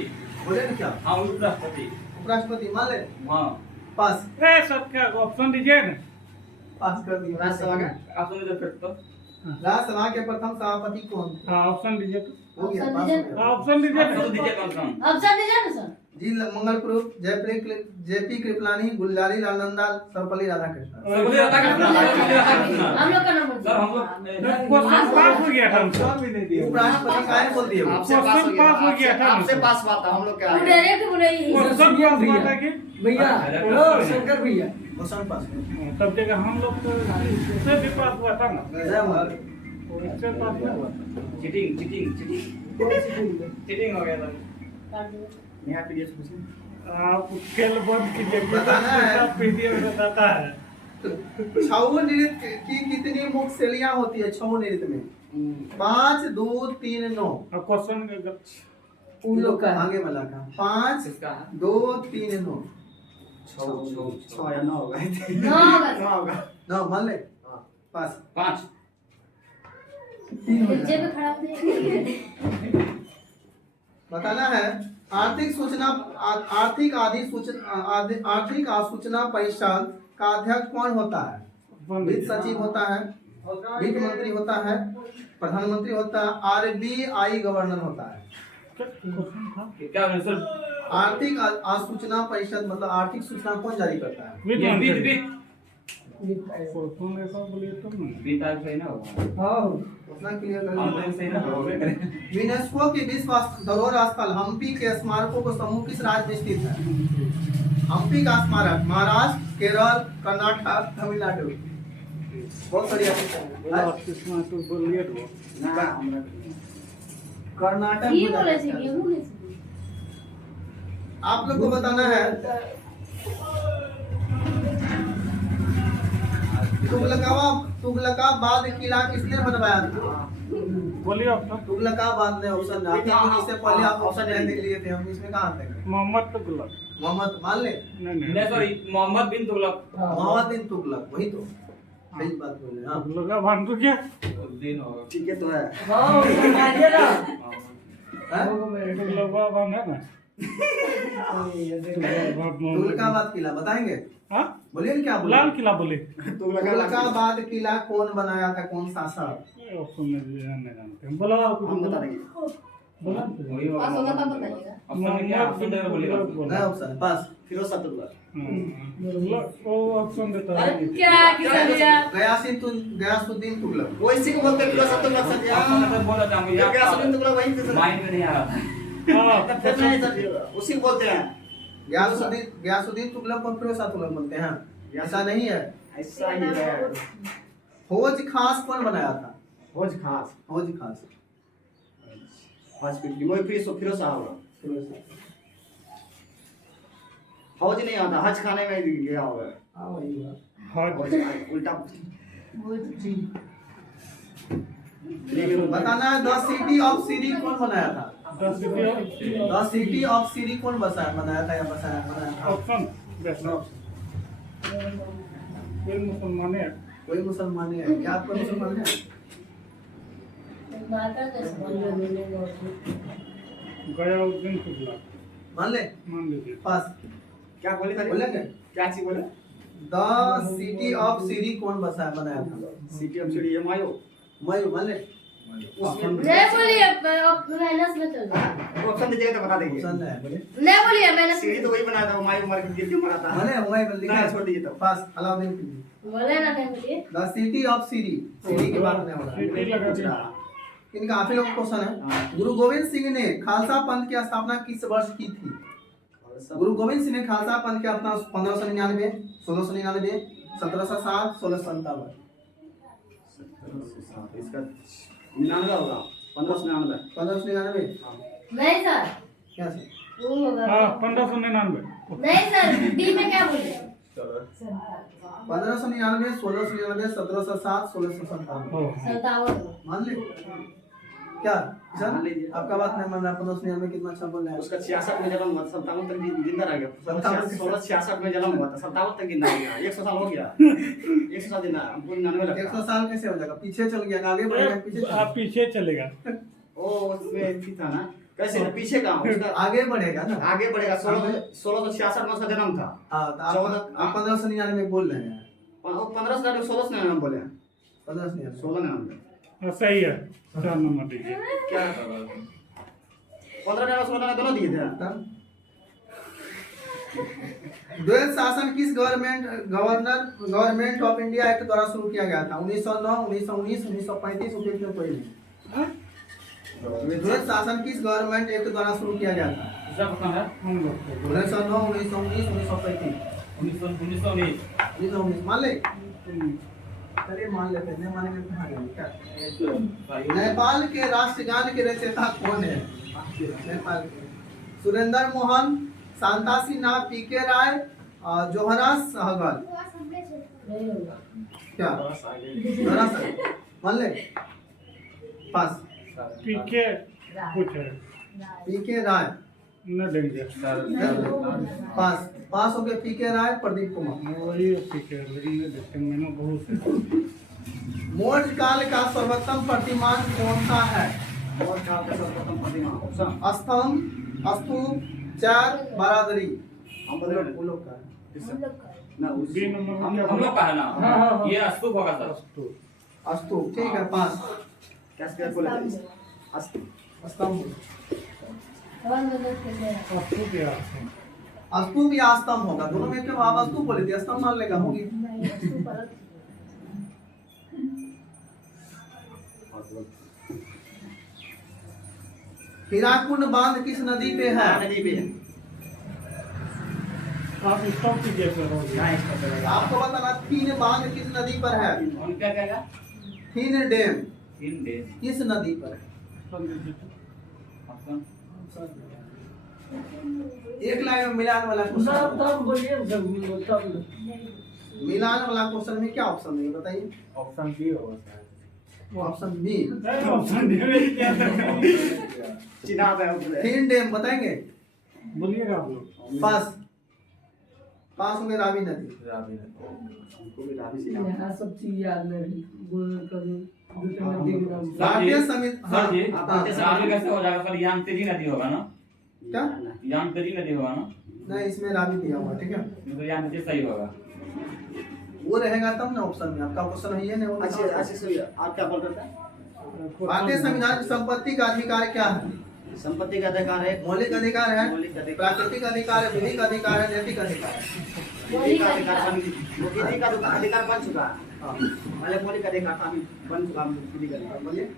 बोले ना क्या हाँ उपराष्ट्रपति उपराष्ट्रपति मान ले हाँ पास ए सब क्या ऑप्शन दीजिए ना पास कर दिया राज्यसभा का आप सुनिए तो फिर तो राज्यसभा के प्रथम सभापति कौन थे हाँ ऑप्शन दीजिए तो हो गया ऑप्शन पास दीजिए। हो गया। हाँ ऑप्शन दीजिए आप ना तो दीजिए कम से कम ऑप्शन दीजिए ना सर जी मंगल proof JP Kripalani Gulzari Lal Nandal Sarvepalli Radhakrishnan sir बोलिए राधाकृष्ण हम लोग का नंबर सर हम लोग क्वेश्चन पास हो गया था हमसे भी नहीं दिया उपराष्ट्रपति काहे बोल दिए वो? आपसे पास हो गया आपसे पास बात था हम लोग क्या तू डायरेक्ट बोले ही क्वेश्चन पास हुआ था कि भैया ओ शंकर भैया क्वेश्चन पास तब जगह हम लोग तो उससे भी पास हुआ था ना जय माता दी। उससे पास नहीं हुआ था चीटिंग चीटिंग चीटिंग चीटिंग हो गया था काट दो यहाँ पीडीएफ पूछिए आप खेल बंद कीजिए बताना है। पीडीएफ बताता है छऊ नृत्य की कितनी मुख्य शैलियां होती है छऊ नृत्य में 5 2 3 9 अब क्वेश्चन उन लोग का है। आगे वाला का 5 किसका 2 3 9 छः या नौ होगा नौ होगा नौ होगा 9 मान ले पास 5 जेब में खड़ा होते बताना है आर्थिक सूचना परिषद का अध्यक्ष कौन होता है वित्त सचिव होता है वित्त मंत्री होता है प्रधानमंत्री होता है आरबीआई गवर्नर होता है क्या सर आर्थिक सूचना परिषद मतलब आर्थिक सूचना कौन जारी करता है ये बीत बीत क्वेश्चन ऐसा बोलिए तो ना बीत आज सही ना होगा हाँ उतना क्लियर हम तो सही ना होगा यूनेस्को के विश्व धरोहर स्थल हम्पी के स्मारकों को समूह किस राज्य में स्थित है हम्पी का स्मारक महाराष्ट्र केरल कर्नाटक तमिलनाडु बहुत बढ़िया किस्म तो बोलिए तो कर्नाटक ये बोले थे ये बोले थे आप लोग को बताना है तुगलकाबाद किला किसने बनवाया था बोलिए ऑप्शन तुगलकाबाद ने ऑप्शन दिया क्योंकि इससे पहले आप ऑप्शन नहीं देख लिए थे हम इसमें कहाँ थे मोहम्मद तुगलक मोहम्मद मान ले नहीं नहीं नहीं सॉरी मोहम्मद बिन तुगलक मोहम्मद बिन तुगलक वही तो सही बात बोले हाँ तुगलका भांडू क्या दिन होगा ठीक है तो है हैं? तुगलका भांड है ना तुगलकाबाद किला बताएंगे हाँ बोलिए ना क्या बोले लाल किला बोले तुगलकाबाद किला कौन बनाया था कौन शासक ऑप्शन में नहीं जानते हैं बोलो आप हम बता देंगे बोला वही होगा पास होगा तब बताइएगा ऑप्शन में क्या ऑप्शन देगा बोलिएगा नया ऑप्शन है पास फिरोज शाह तुगलक वो ऑप्शन देता है अरे क्या किसान भैया गयासुद्दीन तुगलक वो इसी को बोलते हैं फिरोज शाह तुगलक सर ऑप्शन में तो बोला था मुझे गयासुद्दीन तुगलक वही थे सर माइंड में नहीं आ रहा था हाँ फिर नहीं सर उसी को बोलते हैं गयासुद्दीन तुगलक को फिरोज शाह तुगलक बोलते हैं ऐसा नहीं है ऐसा ही है हौज खास कौन बनाया था भोज खास हौज खास हॉस्पिटल वही फिरोज शाह होगा फिरोज शाह हौज नहीं आता हज खाने में गया होगा हाँ वही हुआ हाँ हौज उल्टा लेकिन बताना है द सिटी ऑफ सीरी कौन बनाया था 10 रुपया द सिटी ऑफ सीरी कौन बनाया था या बनाया था ऑप्शन बेस्ट कोई मुसलमान है कोई मुसलमान है क्या आपका मुसलमान है माता कैसे बोले गयाउद्दीन तुगलक मान ले मान लीजिए पास क्या बोले था बोलेंगे क्या चीज बोले द सिटी ऑफ सीरी कौन बनाया था सिटी ऑफ सिटी एमआईओ मयूर मान ले उसमें नहीं बोलिए माइनस में चल जाए ऑप्शन दीजिएगा तो बता देंगे पसंद है बोले नहीं बोलिए माइनस सीढ़ी तो वही बनाया था एमआईओ मार के गिर के मरा था माने हुमायूं पर लिखा ना है छोड़ दीजिए तो पास अलाउद्दीन खिलजी बोले ना नहीं बोलिए द सिटी ऑफ सीरी सीरी की बात नहीं हो रहा सीटी लगा दिया इनका आप ही लोग क्वेश्चन है गुरु गोविंद सिंह ने खालसा पंथ की स्थापना किस वर्ष की थी गुरु गोविंद सिंह ने खालसा पंथ की स्थापना 1599 1699 1707 1657 इसका 99 होगा 1599 नहीं सर, क्या सर? वो होगा। हाँ 1599। नहीं सर, डी में क्या बोले? 1599, 1699, 1707, 1697 हो 57। मान ले क्या सर? मान लीजिए। आपका बात नहीं मान रहा। 1599 कितना अच्छा बोल रहे हैं। उसका 66 में जन्म हुआ था, 57 तक जिंदा रह गया। 1666 में जन्म हुआ था, 57 तक जिंदा रह गया। 100 साल हो गया। 100 साल जिंदा, हमको 99 लगता 100 साल कैसे हो जाएगा? पीछे चल गया, आगे बढ़ेगा, पीछे चल आप पीछे चलेगा। ओ उसमें भी था ना, कैसे पीछे का उसका आगे बढ़ेगा ना। आगे बढ़ेगा। 1666 में उसका जन्म था। हाँ तो आप 1599 बोल रहे हैं। 1699 बोले हैं। 1599 1699 हाँ, सही है। 4 नंबर दीजिए। क्या 1599 1699 दोनों दिए थे। द्वैत शासन किस गवर्नमेंट ऑफ इंडिया एक्ट द्वारा शुरू किया गया था? 1909, 1919, 1935, उपयुक्त में कोई नहीं। द्वैत शासन किस गवर्नमेंट एक्ट द्वारा शुरू किया गया था? सब कौन है? 1909, 1919, 1935, 1919 1919 मान ले। चलिए मान लेते हैं, नहीं मानेंगे तो कहाँ जाएंगे क्या? नेपाल के राष्ट्रगान के रचयिता कौन है? नेपाल के सुरेंद्र मोहन, शांतासी नाथ, पीके राय, जोहरास सहगल। नहीं होगा। क्या जोहरास सहगल? मान ले पास। पीके कुछ है पीके राय न देंगे। पास पास हो गए। पीके राय, प्रदीप कुमार। वही पीके लेकिन नहीं देते, मैंने बहुत से। मौर्य काल का सर्वोत्तम प्रतिमान कौन सा है? और का सर्वप्रथम प्रतिमा ऑप्शन स्तंभ, स्तूप, चार, बरादरी। हम बोले वो लोग का है। ना उस बी नंबर में हम क्या लोग का है ना। हाँ। ये स्तूप होगा सर। स्तूप ठीक है। पास क्या स्क्वायर बोले थे? स्तंभ, वन बदल के गया। आपको क्या है? स्तूप या स्तंभ होगा, दोनों में क्यों? आप स्तूप बोले थे, स्तंभ मान लेगा होगी। नहीं, उसको परत। हीराकुंड बांध किस नदी पे है? नदी पे आप स्टॉप कीजिए सर, हो गया। कहाँ इसका चलेगा? आपको बताना, थीन बांध किस नदी पर है? उनका क्या क्या? थीन डैम 3 डेज किस नदी पर है? ऑप्शन एक लाइन में मिलान वाला क्वेश्चन। मिलान वाला क्वेश्चन में क्या ऑप्शन है बताइए? ऑप्शन बी होगा शायद। ऑप्शन बी नहीं, ऑप्शन देने की क्या जरूरत है? चिनाब है ऊपर। थीन डैम बताएंगे? बोलिएगा आप लोग। पास पास हो गए। रावी नदी। रावी ने हमको भी रावी चिनाब। यहाँ सब चीज याद नहीं बोल कभी दूसरे नदी के नाम भारतीय संविधान। सर जी हाँ, रावी कैसे हो जाएगा सर? यान तेजी नदी होगा ना? क्या? यान तेजी नदी होगा ना? नहीं, इसमें रावी दिया हुआ ठीक है। तो यान तेजी सही होगा। वो रहेगा तब ना ऑप्शन में। आपका क्वेश्चन है ये नहीं वो अच्छा अच्छा सुनिए, आप क्या बोल रहे थे? भारतीय संविधान की संपत्ति का अधिकार क्या है? संपत्ति का अधिकार है, मौलिक अधिकार है, मौलिक अधिकार, प्राकृतिक अधिकार है, विधिक अधिकार है, नैतिक अधिकार है। विधि का अधिकार विधि का अधिकार बन चुका है। हाँ, पहले मौलिक अधिकार था, अभी बन चुका है विधि का अधिकार। बोलिए।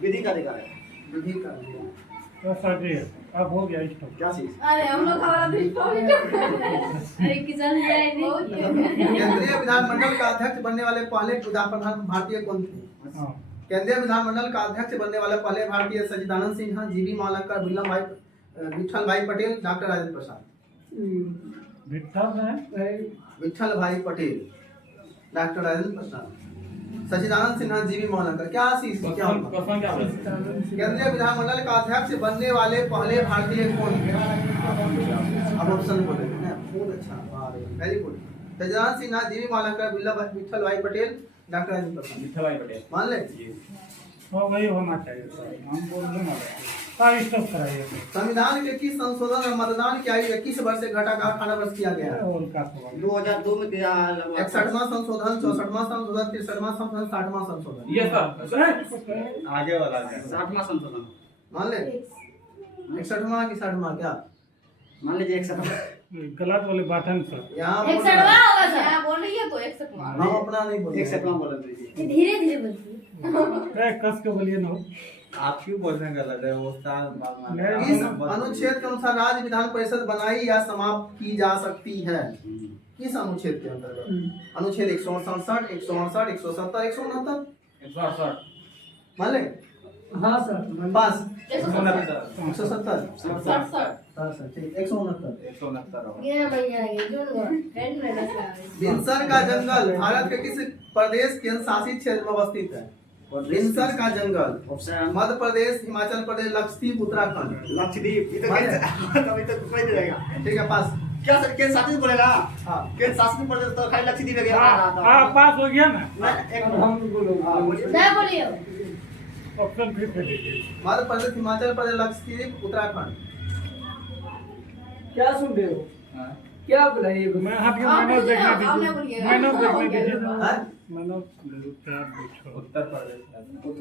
विधि का अधिकार है। विधिक अधिकार। तो सर जी अब हो गया स्टॉप। क्या चीज? अरे हम लोग हमारा भी अरे किचन जाए केंद्रीय विधानमंडल का अध्यक्ष बनने वाले पहले प्रधान भारतीय कौन थे? हाँ केंद्रीय विधानमंडल का अध्यक्ष बनने वाले पहले भारतीय सच्चिदानंद सिन्हा, जीवी मावलंकर, विठल भाई पटेल, डॉक्टर राजेंद्र प्रसाद। विठल है विठल भाई पटेल, डॉक्टर राजेंद्र प्रसाद, सच्चिदानंद सिन्हा, जीवी मावलंकर। क्या आशीष क्या होगा? क्वेश्चन क्या बोले? केंद्रीय विधानमंडल का अध्यक्ष बनने वाले पहले भारतीय कौन थे? अब ऑप्शन बोले ना, बहुत अच्छा, वेरी गुड। सच्चिदानंद सिन्हा, जीवी मावलंकर, विठल भाई पटेल, डॉक्टर राजेंद्र प्रसाद। विठल भाई पटेल। मान ले। तो वही होना चाहिए सर, हम बोल रहे हैं। हाँ स्टॉप कराइए संविधान के किस संशोधन और मतदान की आयु 21 वर्ष से घटाकर 18 वर्ष किया गया है? और का सवाल 2002 में किया 61वां संशोधन, 64वां संशोधन, 63वां संशोधन, 60वां संशोधन। ये सर आगे वाला है। 60वां संशोधन। मान ले 61वां कि 60वां क्या? मान लीजिए 100। गलत बोले बटन सर। यहाँ 61वां होगा सर। क्या बोल रही है तो 100 हम अपना नहीं बोल 100 बोल रहे थे। धीरे धीरे बोलिए। कस के बोलिए ना। आप क्यों बोल रहे हैं गलत है? वो साल इस अनुच्छेद के अनुसार राज्य विधान परिषद बनाई या समाप्त की जा सकती है? किस अनुच्छेद के अंतर्गत? अनुच्छेद 167, 168, 170, 169। 168। मान ले हाँ सर पास 169 170 ठीक 169 169 होगा। ये भैया ये जो फ्रेंड मैंने से बिनसर का जंगल भारत के किस प्रदेश केंद्र शासित क्षेत्र में अवस्थित है? बिनसर का जंगल ऑप्शन मध्य प्रदेश, हिमाचल प्रदेश, लक्षद्वीप, उत्तराखंड। लक्षद्वीप ये तो मान अभी तो कोई नहीं रहेगा। ठीक है पास। क्या सर केंद्र शासित बोलेगा? हाँ केंद्र शासित प्रदेश तो खाली लक्षद्वीप है क्या? हाँ पास हो गया ना। एक हम बोलो बोलिए। नहीं बोलिए ऑप्शन फिर से दीजिए। मध्य प्रदेश, हिमाचल प्रदेश, लक्षद्वीप, उत्तराखंड। क्या सुन रहे हो? क्या बोला ये? मैं हाथ आप मैंने बोलिए, देखने आपने दीजिए। बोलिए। मैंने देखने दीजिए। हाँ? मैंने उत्तर पूछो। उत्तर प्रदेश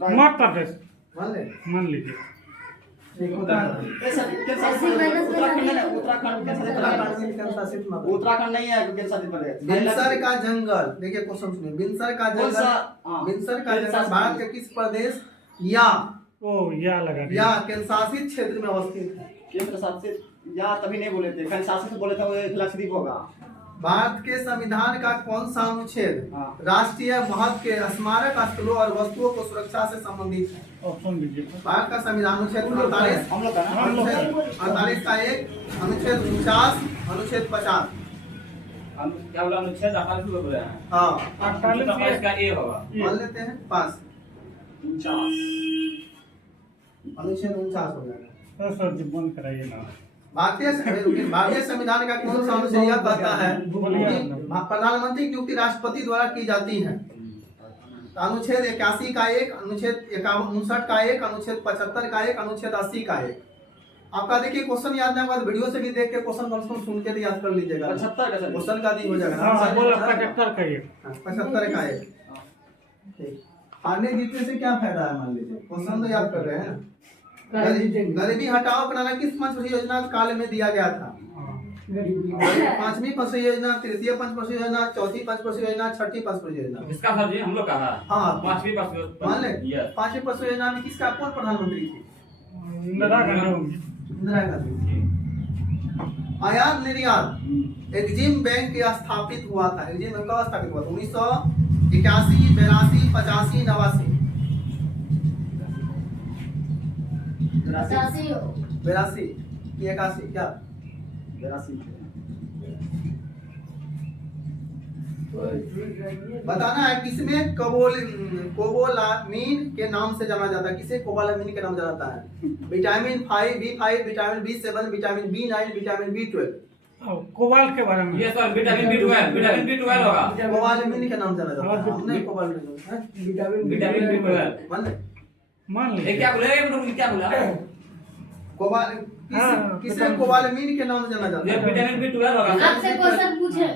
मध्य प्रदेश मान ले मान लीजिए। ठीक उत्तराखंड। उत्तराखंड नहीं, उत्तराखंड केंद्र शासित उत्तराखंड प्रदेश। में केंद्र शासित मध्य। उत्तराखंड नहीं है केंद्र शासित प्रदेश। बिनसर का जंगल देखिए क्वेश्चन सुनिए। बिनसर का कौन सा? जंगल हाँ। बिनसर का केंद्र जंगल शासित भारत के किस प्रदेश या ओ या लगा या दिया। केंद्र शासित क्षेत्र में अवस्थित है? केंद्र शासित या तभी नहीं बोले थे, खाली शासित बोले थे वो लक्षद्वीप होगा। भारत के संविधान का कौन सा अनुच्छेद हाँ। राष्ट्रीय महत्व के स्मारक स्थलों और वस्तुओं को सुरक्षा से संबंधित है? ऑप्शन दीजिए। भारत का संविधान अनुच्छेद 48, हम लोग का ना? अनुच्छेद 48 का 1, अनुच्छेद 49, अनुच्छेद 50। हम क्या बोला अनुच्छेद 48 बोल रहे हैं। हाँ 48 का ए होगा। मान लेते हैं पास। 49 अनुच्छेद 49 हो जाएगा। सर जी बंद कराइए ना। भारतीय संविधान का कौन सा अनुच्छेद यह कहता है कि प्रधानमंत्री की नियुक्ति राष्ट्रपति द्वारा की जाती है? तो अनुच्छेद 81 का 1, अनुच्छेद 59 का 1, अनुच्छेद 75 का 1, अनुच्छेद 80 का 1। आपका देखिए क्वेश्चन याद नहीं होगा तो वीडियो से भी देख के क्वेश्चन कम से कम सुन के तो याद कर लीजिएगा। 75 का सर। क्वेश्चन का दी हो जाएगा हाँ बोला 75 का ये। 75 का 1। ठीक हारने जीतने से क्या फायदा है? मान लीजिए क्वेश्चन तो याद कर रहे हैं। गरीबी हटाओ प्रणाली किस पंचवर्षीय योजना काल में दिया गया था? पांचवी पंचवर्षीय योजना, तृतीय पंचवर्षीय योजना, चौथी पंचवर्षीय योजना, छठी पंचवर्षीय योजना। इसका सर जी हम लोग का है। हाँ पांचवी मान ले यस। पांचवी पंचवर्षीय योजना में किसका कौन प्रधानमंत्री थी? इंदिरा गांधी होंगी। इंदिरा गांधी। आयात निर्यात एग्जिम बैंक के स्थापित हुआ था। एग्जिम बैंक कब स्थापित हुआ था? 1981, 82, 85, 89। 82 82 की 81 क्या? 82 बताना है किसमें कोबालामीन के नाम से जाना जाता है? किसे कोबालामीन के नाम जाना जाता है? Vitamin 5, B5, vitamin B7, vitamin B9, vitamin B12। कोबाल के बारे में। ये सर विटामिन B12 होगा। कोबालामीन के नाम जाना जाता है। हमने कोबालामीन विटामिन B12 मान ये लीजिए। क्या बोला? एक मिनट क्या बोला? कोबाल हाँ, किसे कोबालामीन के नाम से जाना जाता ये है? विटामिन B12 होगा। आपसे क्वेश्चन पूछे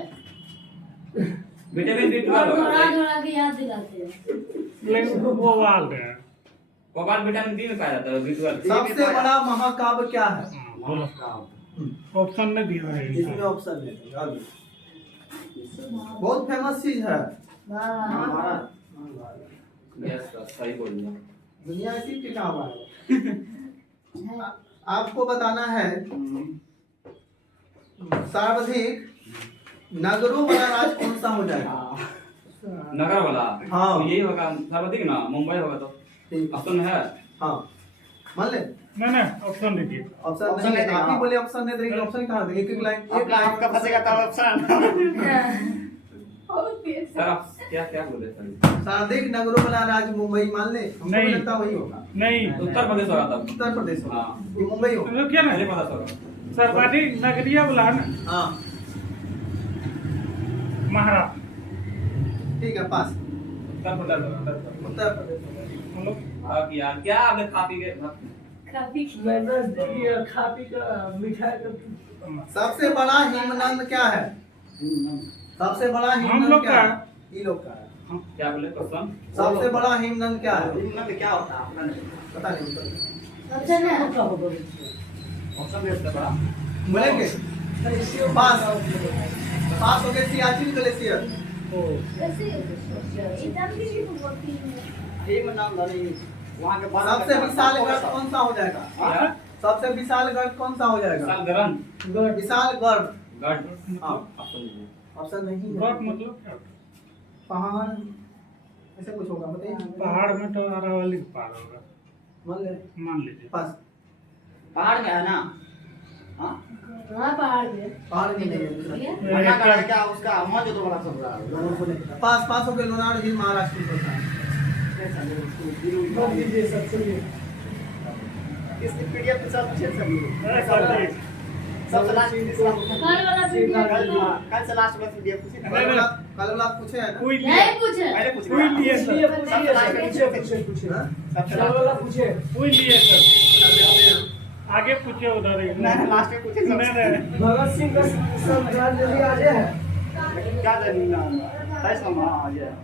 विटामिन B12 और होगा। दोहरा के याद दिलाते हैं। लेकिन कोबाल है। कोबाल विटामिन बी में पाया जाता है। B12 सबसे बड़ा महाकाव्य क्या है? बोलो। ऑप्शन में दिया है। इसमें ऑप्शन है बहुत फेमस चीज है। महाभारत। यस सर सही बोल दिया। दुनिया इसी टिका हुआ है। आपको बताना है सर्वाधिक नगरों वाला राज्य कौन सा हो जाएगा? नगर वाला हाँ। तो यही होगा सर्वाधिक ना, मुंबई होगा तो ठीक ऑप्शन है। हाँ मान ले नहीं ऑप्शन दीजिए। ऑप्शन ऑप्शन नहीं नहीं देगा। आप ही बोले ऑप्शन नहीं देंगे। ऑप्शन कहाँ देंगे? एक लाइन अपना आपका फंसेगा तब ऑप्शन। सर आप क्या क्या बोले सर? सर्वाधिक नगरों वाला राज्य मुंबई मान ले। हमको नहीं। लगता वही होगा। नहीं उत्तर प्रदेश होगा तब। उत्तर प्रदेश होगा। हाँ। ये मुंबई होगा। रुकिए ना। मुझे पता सर। सर्वाधिक नगरीय बोला है ना। हाँ महाराष्ट्र। ठीक है पास। उत्तर प्रदेश होगा। उत्तर प्रदेश होगा। हम लोग अब यार क्या आपने खा पी के खा पी का मिठाई का सबसे बड़ा हिमनद क्या है? सबसे बड़ा हम हिमनद लोग क्या का है? ये लोग का है। क्या बोले क्वेश्चन? सबसे बड़ा हिमनद क्या है? हिमनद क्या होता है आपका नहीं पता नहीं। ऑप्शन है ऑप्शन दे सकते बड़ा बोलेंगे पास। पास हो गए सियाचिन ग्लेशियर। ये में नाम नहीं वहां के बाद सबसे विशाल गर्त कौन सा हो जाएगा? हाँ? सबसे विशाल गर्त कौन सा हो जाएगा? साल गरम विशाल गर्त। गढ़। हाँ ऑप्शन दीजिए। ऑप्शन नहीं है। गौट मतलब क्या? पहाड़ ऐसे कुछ होगा बताइए। पहाड़ में तो अरावली पार होगा। मान ले मान लीजिए पास पहाड़ में है ना? हाँ वहाँ पहाड़ पे पहाड़ में नहीं है दूसरा। मना कर रहा है क्या उसका मौज तो बड़ा सब रहा है। पास होकर लोनावला हिल महाराष्ट्र में होता है। बोल दीजिए सब चलिए इसकी पीडीएफ के साथ शेयर करिए। सबसे लास्ट कल वाला वीडियो कल से लास्ट में पीडीएफ पूछे। कल वाला पूछे है ना? कोई लिए नहीं पूछे पहले पूछ कोई लिए पूछिए सर पूछिए पूछिए हाँ? सबसे चल वाला पूछिए कोई लिए सर अभी आगे पूछिए उधर एक नहीं लास्ट में पूछे नहीं नहीं भगत सिंह का सब जान जल्दी आ जाए क्या जानना फैसला में आ जाए।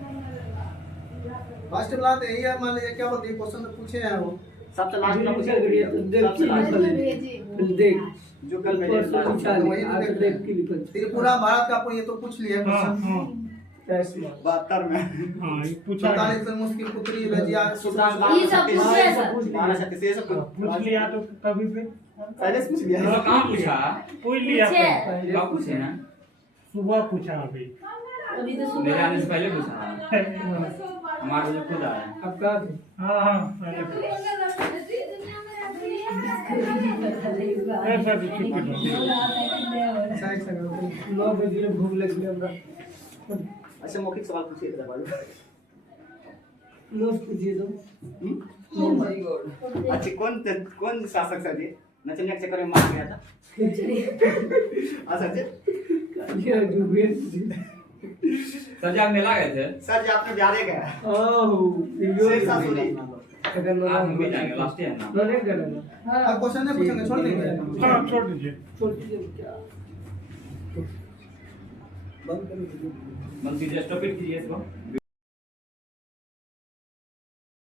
फर्स्ट वाला तो यही है, मान लीजिए क्या बोलते हैं क्वेश्चन तो पूछे हैं वो। सबसे लास्ट में पूछे सबसे लास्ट भेजी देख जो कल में पूछा वही नहीं तो आज देख देख के लिखल फिर पूरा भारत का ये तो पूछ लिया हाँ क्वेश्चन। हाँ 72 में हाँ ये पूछा है। 47 में मुश्किल पुत्री रजिया सुल्तान ये सब पूछे है सर बारह सत्य से सब पूछ लिया तो तभी पे पहले से पूछ लिया तो कहाँ पूछा? कोई लिया पूछे सर कहाँ पूछे ना? सुबह पूछा अभी अभी तो मेरे आने से सुबह पहले पूछा। हमारे लिए खुद आया। अब कहा थे हाँ हाँ पहले ऐसा भी ठीक है साइड से 9 बजे भूख लगी हमरा अच्छा मौखिक सवाल पूछिए इधर बाजू। नोट पूछिए तो ओह माय गॉड। अच्छा कौन शासक सर जी नचनिया के चक्कर में मार गया था? अच्छा जी ये जो भेज सर जी आप मेला गए थे? सर जी आपने बिहार गया ओह यो शेर शाह सुनी। अगर आप मूवी जाएंगे लास्ट ईयर ना? नहीं करना अब क्वेश्चन नहीं पूछेंगे, छोड़ देंगे। हाँ छोड़ दीजिए छोड़ दीजिए क्या बंद कर दीजिए। बंद कीजिए, स्टॉप इट कीजिए इसको।